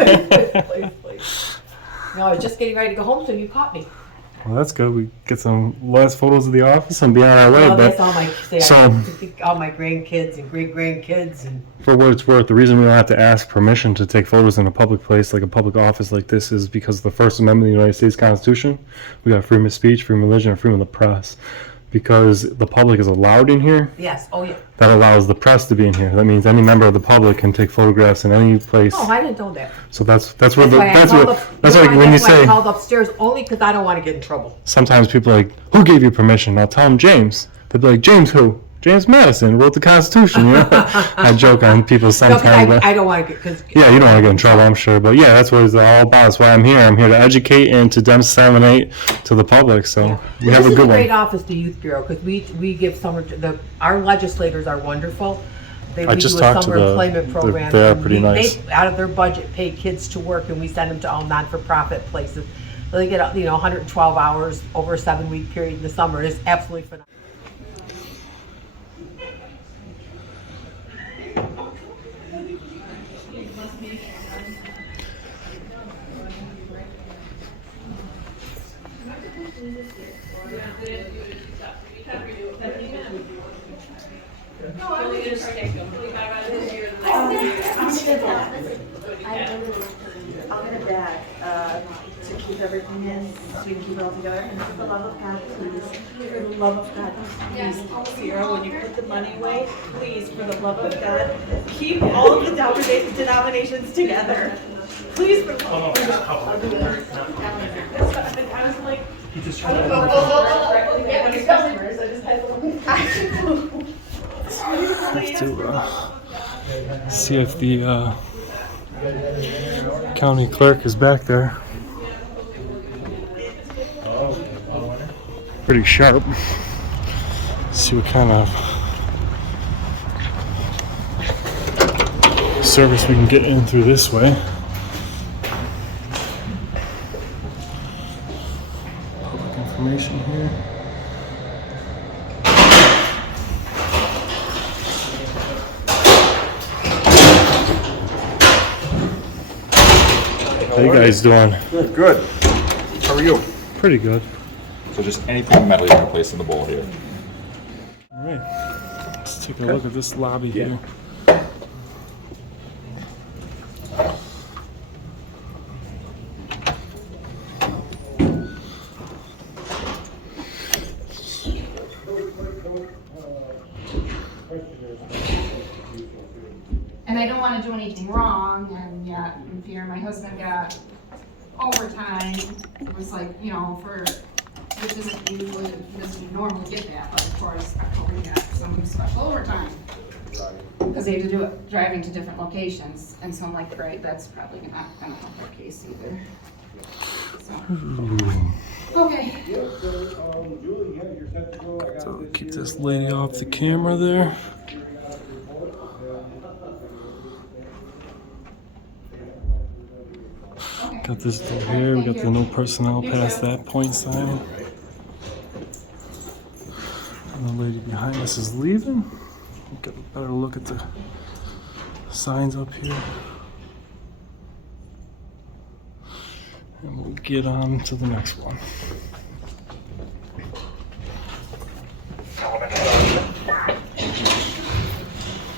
please. No, I was just getting ready to go home, so you caught me. Well, that's good. We get some last photos of the office and be on our way. Well, But that's all my grandkids and great-grandkids. And for what it's worth, the reason we don't have to ask permission to take photos in a public place like a public office like this is because of the First Amendment of the United States Constitution. We got freedom of speech, freedom of religion, and freedom of the press. Because the public is allowed in here, yes, oh yeah. that allows the press to be in here. That means any member of the public can take photographs in any place. Oh, I didn't know that. So that's where That's like when you say I called upstairs only because I don't want to get in trouble. sometimes people are like, who gave you permission? I'll tell them James. They'll be like, James who? James Madison wrote the Constitution. I joke on people sometimes. No, I don't want to get because yeah, you don't want to get in trouble, I'm sure. But yeah, that's what it's all about. That's why I'm here. I'm here to educate and to disseminate to the public. So you have a good one. This is a great office, the Youth Bureau, because we give summer. Our legislators are wonderful. We do a summer employment program. They are pretty nice. They, out of their budget, pay kids to work, and we send them to all non-for-profit places. So they get 112 hours over a 7-week period in the summer. It's absolutely phenomenal. No, I would just take them. I'll get it back, to keep everything in, so we can keep it all together, and for the love of God, please, for the love of God, please, Sierra, when you put the money away, please, for the love of God, keep all of the denominations together. Please, for the love of God. I was like, I don't know. Customers, I just had Let's see if the county clerk is back there. Pretty sharp. See what kind of service we can get in through this way. Public information here. How you guys doing? Good, good. How are you? Pretty good. So just anything metal you can place in the bowl here. All right, let's take a look at this lobby here. And I don't want to do anything wrong, and yet, in fear, my husband got overtime. It was like, you know, which isn't usually, he doesn't normally get that, but of course, October got some special overtime. Because they had to do it driving to different locations, and so I'm like, right, that's probably not gonna help our case either. So, okay. So keep this lady off the camera there. Got this door here, we got the no personnel past that point sign. And the lady behind us is leaving. Get a better look at the signs up here. And we'll get on to the next one.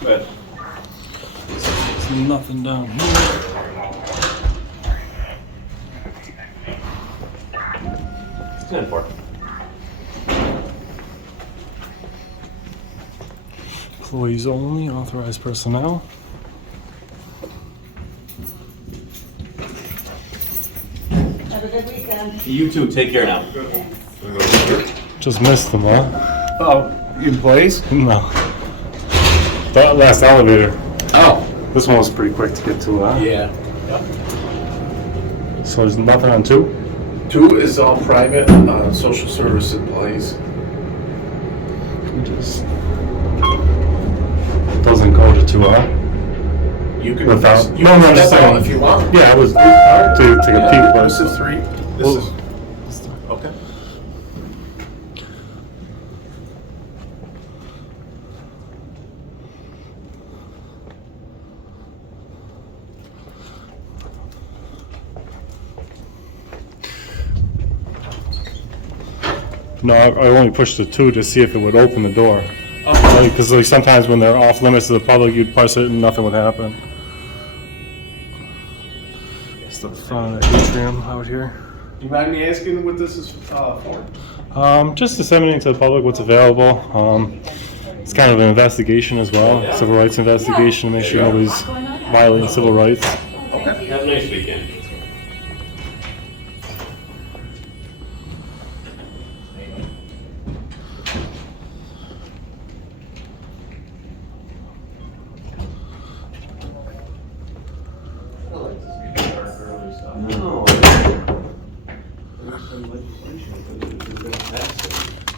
There's nothing down here. Good for. Employees only, authorized personnel. Have a good weekend. You too, take care now. Just missed them, huh? Oh, employees? No. That last elevator. Oh. This one was pretty quick to get to, huh? Yeah. So there's nothing on 2? 2 is all private, social service employees. Just doesn't go to 2, huh? You can Without, you no, can no, I'm just step out saying. if you want. Yeah, I was to take a peek, but This is 3. This is okay. No, I only pushed the 2 to see if it would open the door. Because like sometimes when they're off limits to the public, you'd press it and nothing would happen. It's the front atrium out here. Do you mind me asking what this is for? Just disseminating to the public what's available. It's kind of an investigation as well, civil rights investigation, to make sure nobody's violating civil rights. Okay. Have a nice weekend.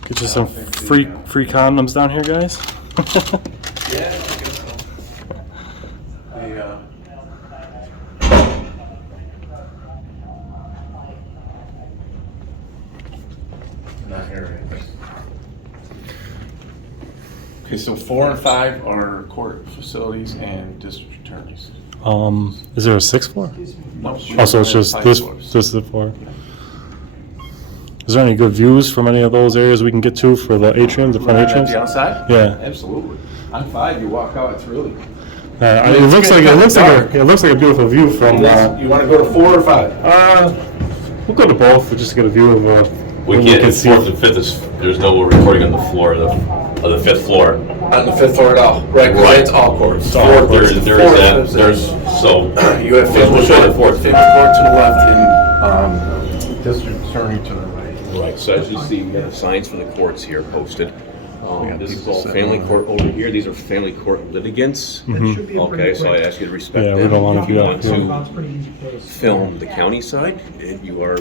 Get you some free condoms down here, guys. Yeah, I guess so. Not here. Okay, so 4 and 5 are court facilities and district attorneys. Is there a 6th floor? No. Also, it's just 5 this. floors. This is the floor. Is there any good views from any of those areas we can get to for the atriums, the front At atriums? the outside? Yeah. Absolutely. On 5, you walk out, it's really. It looks like a beautiful view from. You want to go to 4 or 5? We'll go to both, just to get a view of. We can't. Fourth and fifth is there's no recording on the floor of the fifth floor. On the 5th floor at all, right? Right. It's all courts. Fourth, there's so you have famous show the fourth. court to the left and district attorney to the right. Right. So as you see, we got signs for the courts here posted. This is all family court over here. These are family court litigants. Okay, so I ask you to respect them. We don't want if to you do want that. to film the county side, you are.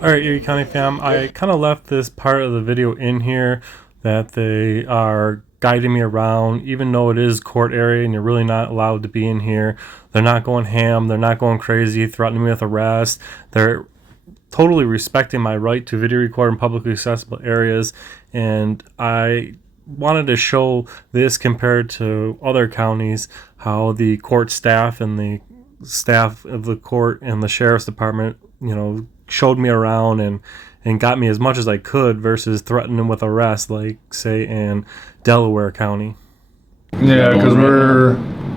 Alright, Erie County Fam, I kind of left this part of the video in here that they are guiding me around, even though it is court area and you're really not allowed to be in here. They're not going ham, they're not going crazy, threatening me with arrest. They're totally respecting my right to video record in publicly accessible areas, and I wanted to show this compared to other counties, how the court staff and the staff of the court and the sheriff's department, showed me around and got me as much as I could versus threatening with arrest, like say in Delaware County. Yeah, because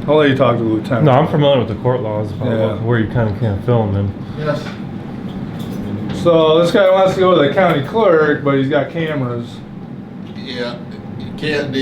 I'll let you talk to the lieutenant. No, I'm familiar with the court laws about where you kind of can't film them. Yes. So this guy wants to go to the county clerk, but he's got cameras. Yeah, you can't.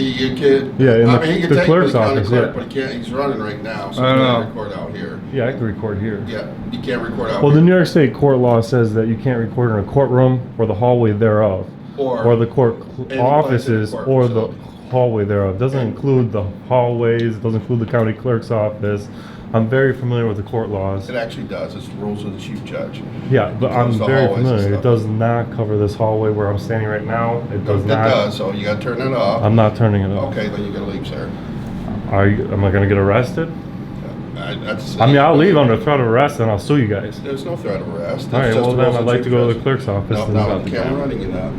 Yeah, in I mean, he can the take clerk's the county office, clerk, but he can't. He's running right now, so I he know. can't record out here. Yeah, I can record here. Yeah, you can't record out Well, here. the New York State court law says that you can't record in a courtroom or the hallway thereof, Or the court any place in offices the court or facility. the hallway thereof. It doesn't include the hallways. It doesn't include the county clerk's office. I'm very familiar with the court laws. It actually does. It's the rules of the chief judge. Yeah, but I'm Includes the very hallways and familiar. It stuff. does not cover this hallway where I'm standing right now. It does It not. does, so you gotta turn it off. I'm not turning it off. Okay, then you gotta leave, sir. Am I going to get arrested? That's I mean, I'll leave under threat of arrest and I'll sue you guys. There's no threat of arrest. All right, It's just well the then rules I'd of like chief to go to the judge. clerk's office. No, and no, about the the camera county. running you now.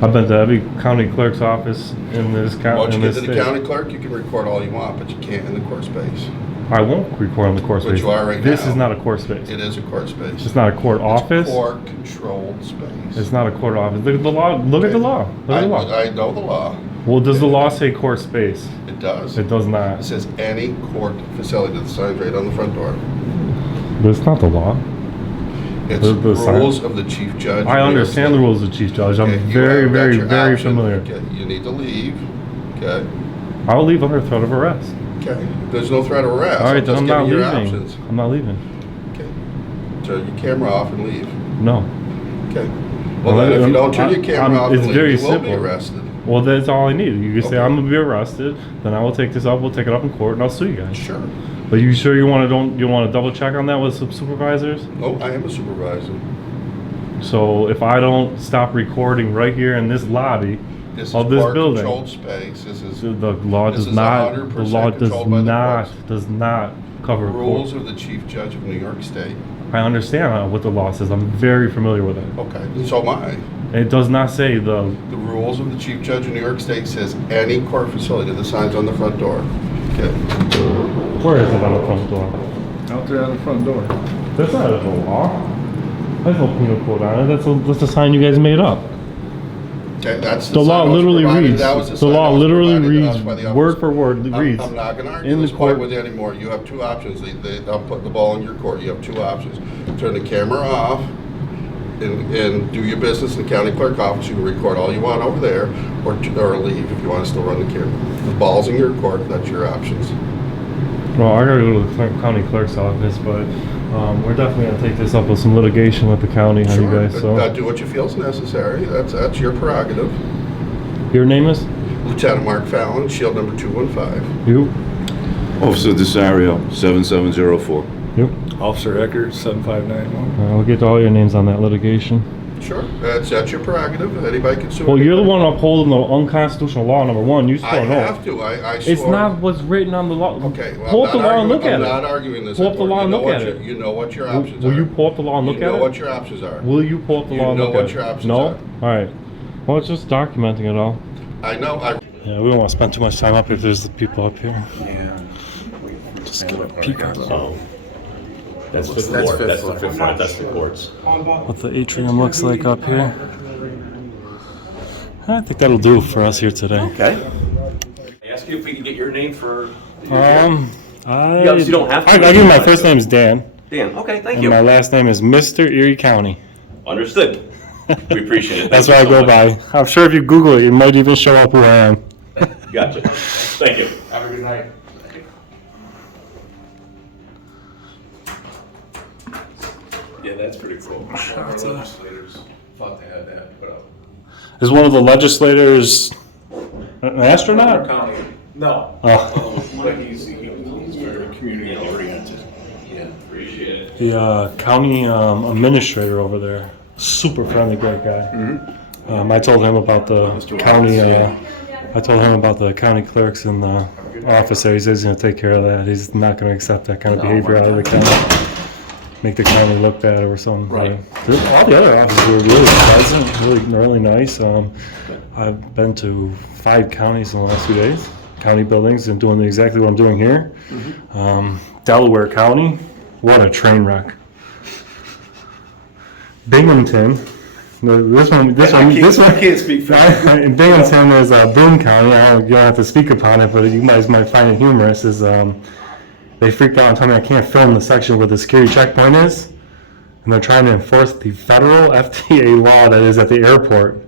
I've been to every county clerk's office in this county. Once you get to the county clerk, you can record all you want, but you can't in the court space. I won't record on the court But space. you are right This now. is not a court space. It is a court space. It's not a court office. It's court-controlled space. It's not a court office. Look at the law. Look at the law. Look at the law. I know the law. Well, does the law say court space? It does. It does not. It says any court facility. The sign's right on the front door. But it's not the law. It's The rules sign. of the chief judge. I understand the rules of the chief judge. I'm very, very, very familiar. Okay, you need to leave. Okay. I'll leave under threat of arrest. Okay. There's no threat of arrest. All right, then just I'm not giving you leaving. your options. I'm not leaving. Turn your camera off and leave. No. Okay. Well, then if you don't turn your camera off it's and leave, very you will simple. be arrested. Well, that's all I need. You can say I'm gonna be arrested, then I will take this up. We'll take it up in court, and I'll sue you guys. Sure. But you sure you want to double check on that with some supervisors? Oh, I am a supervisor. So if I don't stop recording right here in this lobby This is of this building, controlled space. This is the law this does is not. 100% The law controlled by the does not cover rules court. of the chief judge of New York State. I understand what the law says. I'm very familiar with it. Okay, so am I. It does not say the. The rules of the chief judge of New York State says any court facility. The sign's on the front door. Okay. Where is it on the front door? Out there on the front door. That's not a law. There's no penal code on it. That's a sign you guys made up. Okay, that's The law sign that was literally provided. reads. That was The sign law that was literally provided to us reads by the officer. word for word. It reads. I'm not going to argue in this the point court. with you anymore. You have two options. They'll put the ball in your court. You have two options. Turn the camera off and do your business in the county clerk office. You can record all you want over there, or leave if you want to still run the camera. The ball's in your court. That's your options. Well, I gotta go to the county clerk's office, but we're definitely gonna take this up with some litigation with the county on you guys. So do what you feel is necessary. That's your prerogative. your name is? Lieutenant Mark Fallon, Shield number 215. You? Officer Desario, 7704. Yep. Officer Eckert, 7591. I'll get all your names on that litigation. Sure, that's your prerogative. Anybody can sue. Well, you're the one upholding the unconstitutional law, number one. You swore I no. have to. I swore. It's not what's written on the law. Okay, well, pull up the law and look at I'm it. not arguing this. Pull up the anymore. law and You know look what at your- it. You know what your options are. Will you pull up the law and look at it? You know what your options are. Will you pull up the law and You look know at what it? your options No? are. All right. Well, it's just documenting it all. I know. Yeah, we don't want to spend too much time up here if there's the people up here. Yeah. Just get a peek on it. That's fifth floor. That's the fifth floor. That's the courts. What the atrium looks like up here. I think that'll do for us here today. Okay. I ask you if we can get your name for. You obviously don't have to. I'll give you my first name is Dan. Dan. Okay, thank and you. My last name is Mr. Erie County. Understood. We appreciate it. That's what I go by. I'm sure if you Google it, it might even show up who I am. Gotcha. Thank you. Have a good night. Yeah, that's pretty cool. Legislators thought they had that put up. Is one of the legislators an astronaut? County. No. Oh. But he's very community oriented. Yeah, appreciate it. The county administrator over there, super friendly, great guy. I told him about the county. I told him about the county clerks in the office there. He says he's going to take care of that. He's not going to accept that kind of behavior out of the county. Make the county look bad or something. Right. All the other offices were really pleasant, really nice. I've been to 5 counties in the last 2 days, county buildings, and doing exactly what I'm doing here. Delaware County, what a train wreck. Binghamton, this one. I can't speak for that. Binghamton is Boone County. You don't have to speak upon it, but you guys might find it humorous. Is they freaked out and told me I can't film the section where the security checkpoint is, and they're trying to enforce the federal FTA law that is at the airport.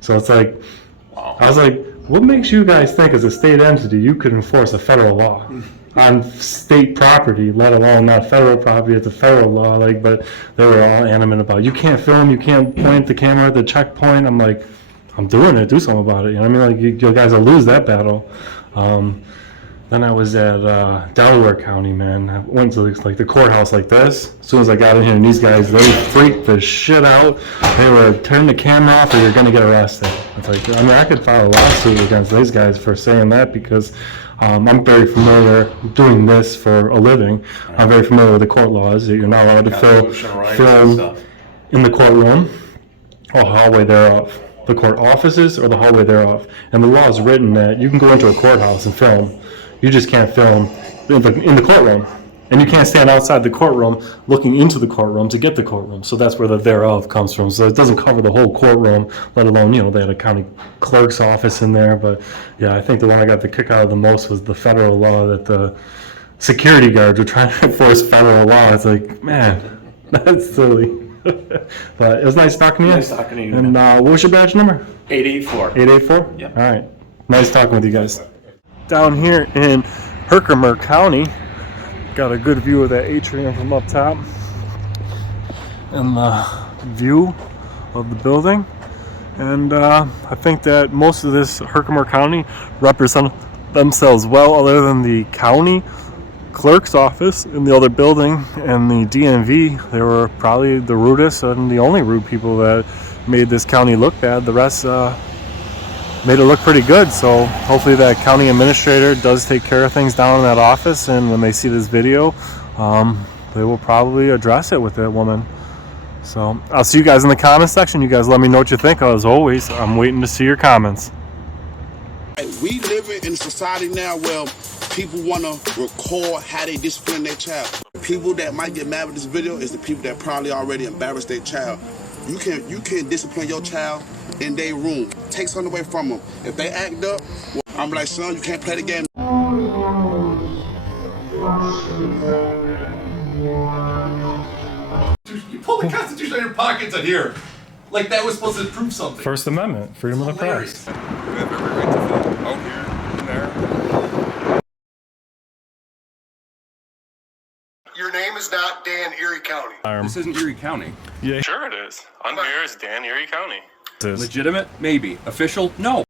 So it's like, I was like, what makes you guys think as a state entity you could enforce a federal law on state property, let alone not federal property? It's a federal law. Like, but they were all animate about, you can't film, you can't point the camera at the checkpoint. I'm like, I'm doing it. Do something about it. You know what I mean? Like, you guys will lose that battle. Then I was at Delaware County, man. I went to like the courthouse like this. As soon as I got in here, and these guys, they freaked the shit out. They were turning the camera off or you're gonna get arrested. It's like, I mean, I could file a lawsuit against these guys for saying that because I'm very familiar doing this for a living. I'm very familiar with the court laws. That you're not allowed to film in the courtroom or hallway thereof, the court offices or the hallway thereof. And the law is written that you can go into a courthouse and film. You just can't film in the courtroom. And you can't stand outside the courtroom looking into the courtroom to get the courtroom. So that's where the thereof comes from. So it doesn't cover the whole courtroom, let alone, they had a county clerk's office in there. But yeah, I think the one I got the kick out of the most was the federal law that the security guards were trying to enforce federal law. It's like, man, that's silly. But it was nice talking to you. Nice talking to you. And what was your badge number? 884. 884? Yep. All right. Nice talking with you guys. Down here in Herkimer County, got a good view of that atrium from up top and the view of the building. And I think that most of this Herkimer County represent themselves well, other than the county clerk's office in the other building and the DMV. They were probably the rudest and the only rude people that made this county look bad. The rest made it look pretty good. So hopefully that county administrator does take care of things down in that office, and when they see this video, they will probably address it with that woman. So I'll see you guys in the comment section. You guys let me know what you think. As always, I'm waiting to see your comments. We live in a society now where people want to record how they discipline their child. People that might get mad with this video is the people that probably already embarrassed their child. You can discipline your child in their room. Take something away from them. If they act up, well, I'm like, son, you can't play the game. You pull the Constitution out of your pockets in here. Like that was supposed to prove something. First Amendment, freedom of the press. We have every right to film out here and there. Your name is not Dan, Erie County. This isn't Erie County. Yeah. Sure it is. On here is Dan, Erie County. Legitimate? Maybe. Official? No.